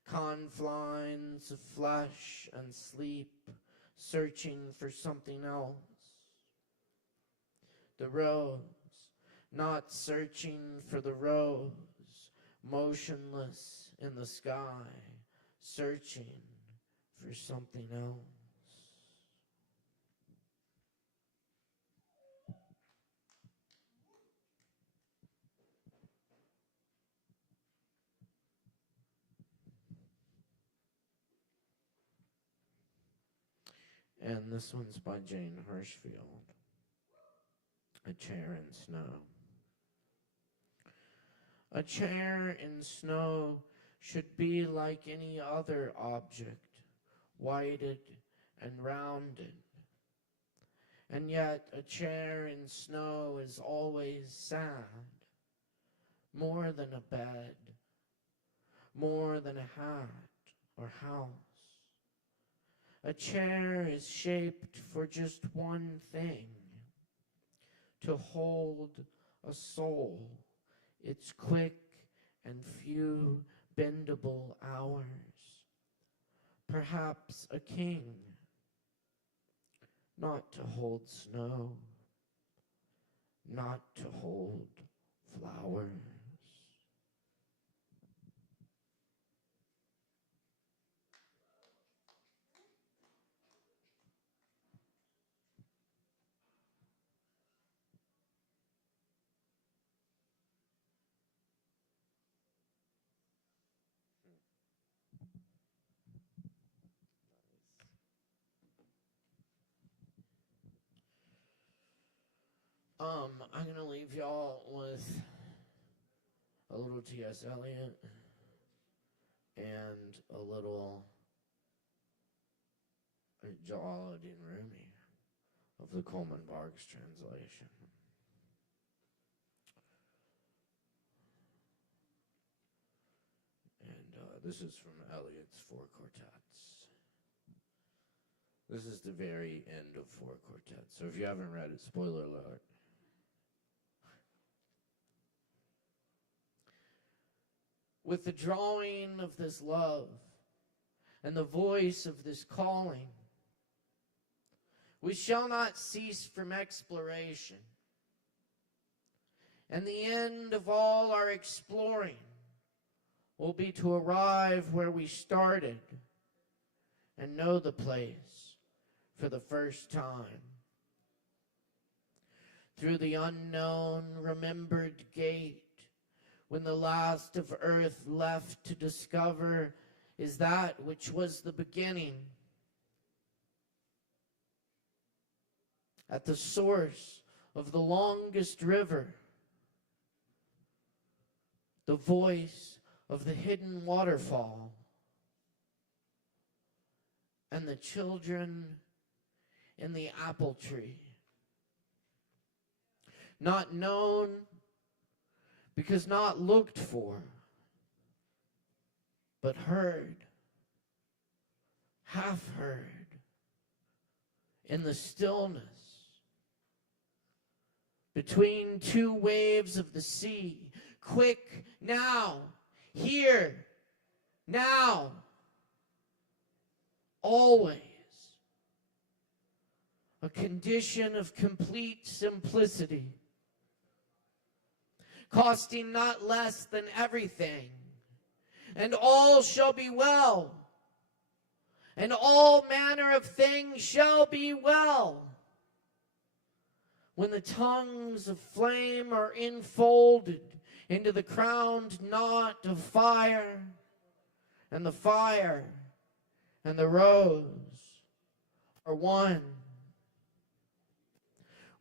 confines of flesh and sleep, searching for something else. The rose, not searching for the rose, motionless in the sky, searching for something else. And this one's by Jane Hirschfield. A chair in snow. A chair in snow should be like any other object, whited and rounded. And yet a chair in snow is always sad, more than a bed, more than a hat or house. A chair is shaped for just one thing, to hold a soul, its quick and few bendable hours. Perhaps a king, not to hold snow, not to hold flowers. I'm gonna leave y'all with a little T.S. Eliot and a little Jalaluddin Rumi of the Coleman Barks translation. And this is from Eliot's Four Quartets. This is the very end of Four Quartets. So if you haven't read it, spoiler alert. With the drawing of this love and the voice of this calling, we shall not cease from exploration. And the end of all our exploring will be to arrive where we started and know the place for the first time. Through the unknown, remembered gate, when the last of earth left to discover is that which was the beginning. At the source of the longest river, the voice of the hidden waterfall, and the children in the apple tree. Not known, because not looked for, but heard, half heard, in the stillness, between two waves of the sea, quick now, here, now, always. a condition of complete simplicity, costing not less than everything, and all shall be well, and all manner of things shall be well. When the tongues of flame are enfolded into the crowned knot of fire, and the fire and the rose are one.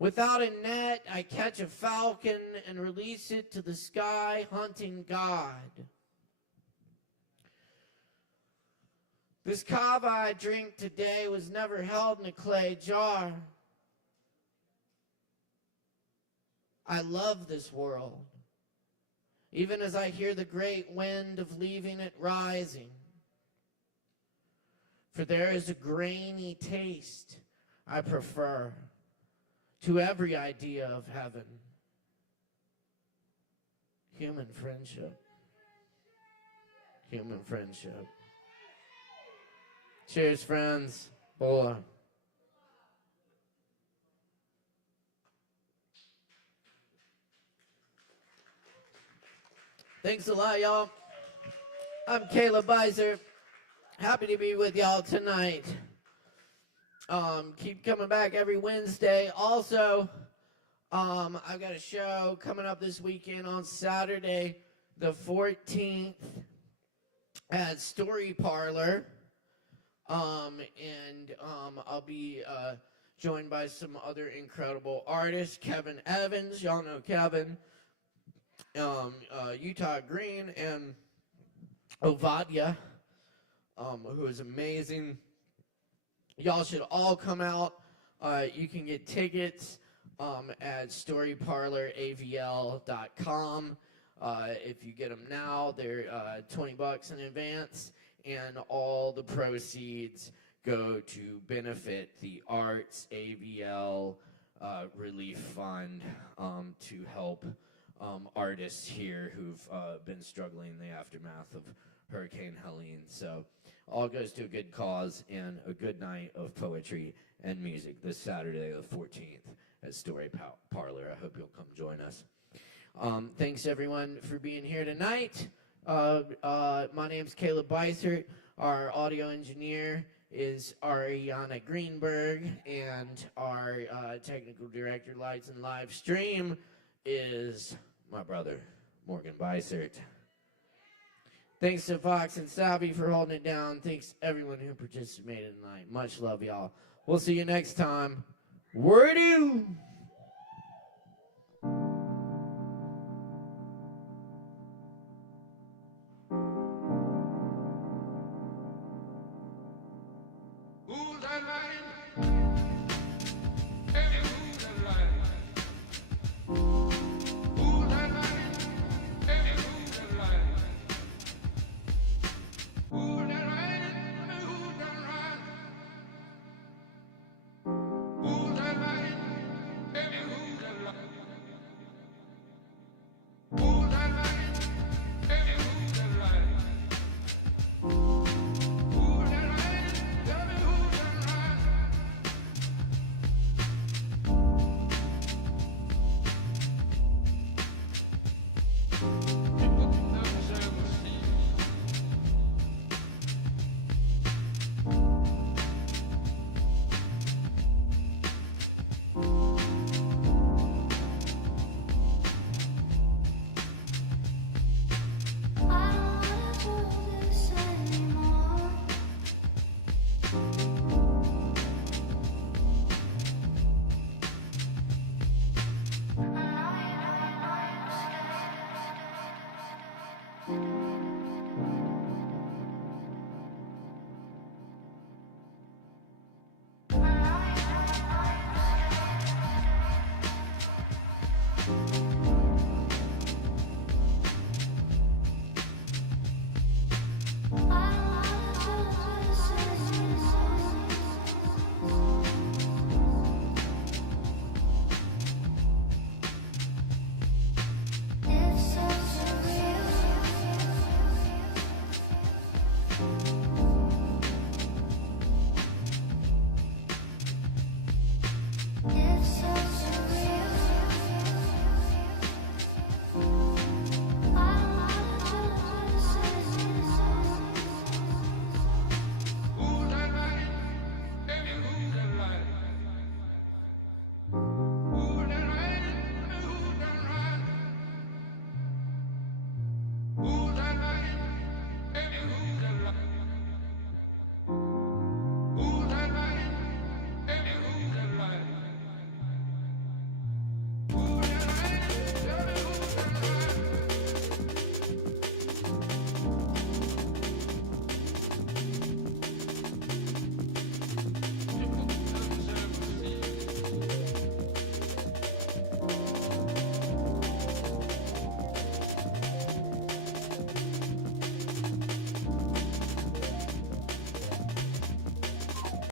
Without a net, I catch a falcon and release it to the sky, hunting God. This kava I drink today was never held in a clay jar. I love this world, even as I hear the great wind of leaving it rising. For there is a grainy taste I prefer to every idea of heaven. Human friendship. Human friendship. Cheers, friends. Bola. Thanks a lot, y'all. I'm Caleb Beissert. Happy to be with y'all tonight. Keep coming back every Wednesday. Also, I've got a show coming up this weekend on Saturday, the 14th at Story Parlor. And I'll be joined by some other incredible artists. Kevin Evans, y'all know Kevin. Utah Green and Ovadia, who is amazing. Y'all should all come out. You can get tickets at storyparloravl.com. If you get them now, they're $20 in advance, and all the proceeds go to benefit the Arts AVL Relief Fund to help artists here who've been struggling in the aftermath of Hurricane Helene. So all goes to a good cause and a good night of poetry and music this Saturday the 14th at Story Parlor. I hope you'll come join us. Thanks everyone for being here tonight. My name's Caleb Beissert. Our audio engineer is Arianna Greenberg, and our technical director, lights and live stream, is my brother, Morgan Beissert. Thanks to Fox and Savvy for holding it down. Thanks everyone who participated tonight. Much love, y'all. We'll see you next time. Word-o! I don't wanna do this anymore.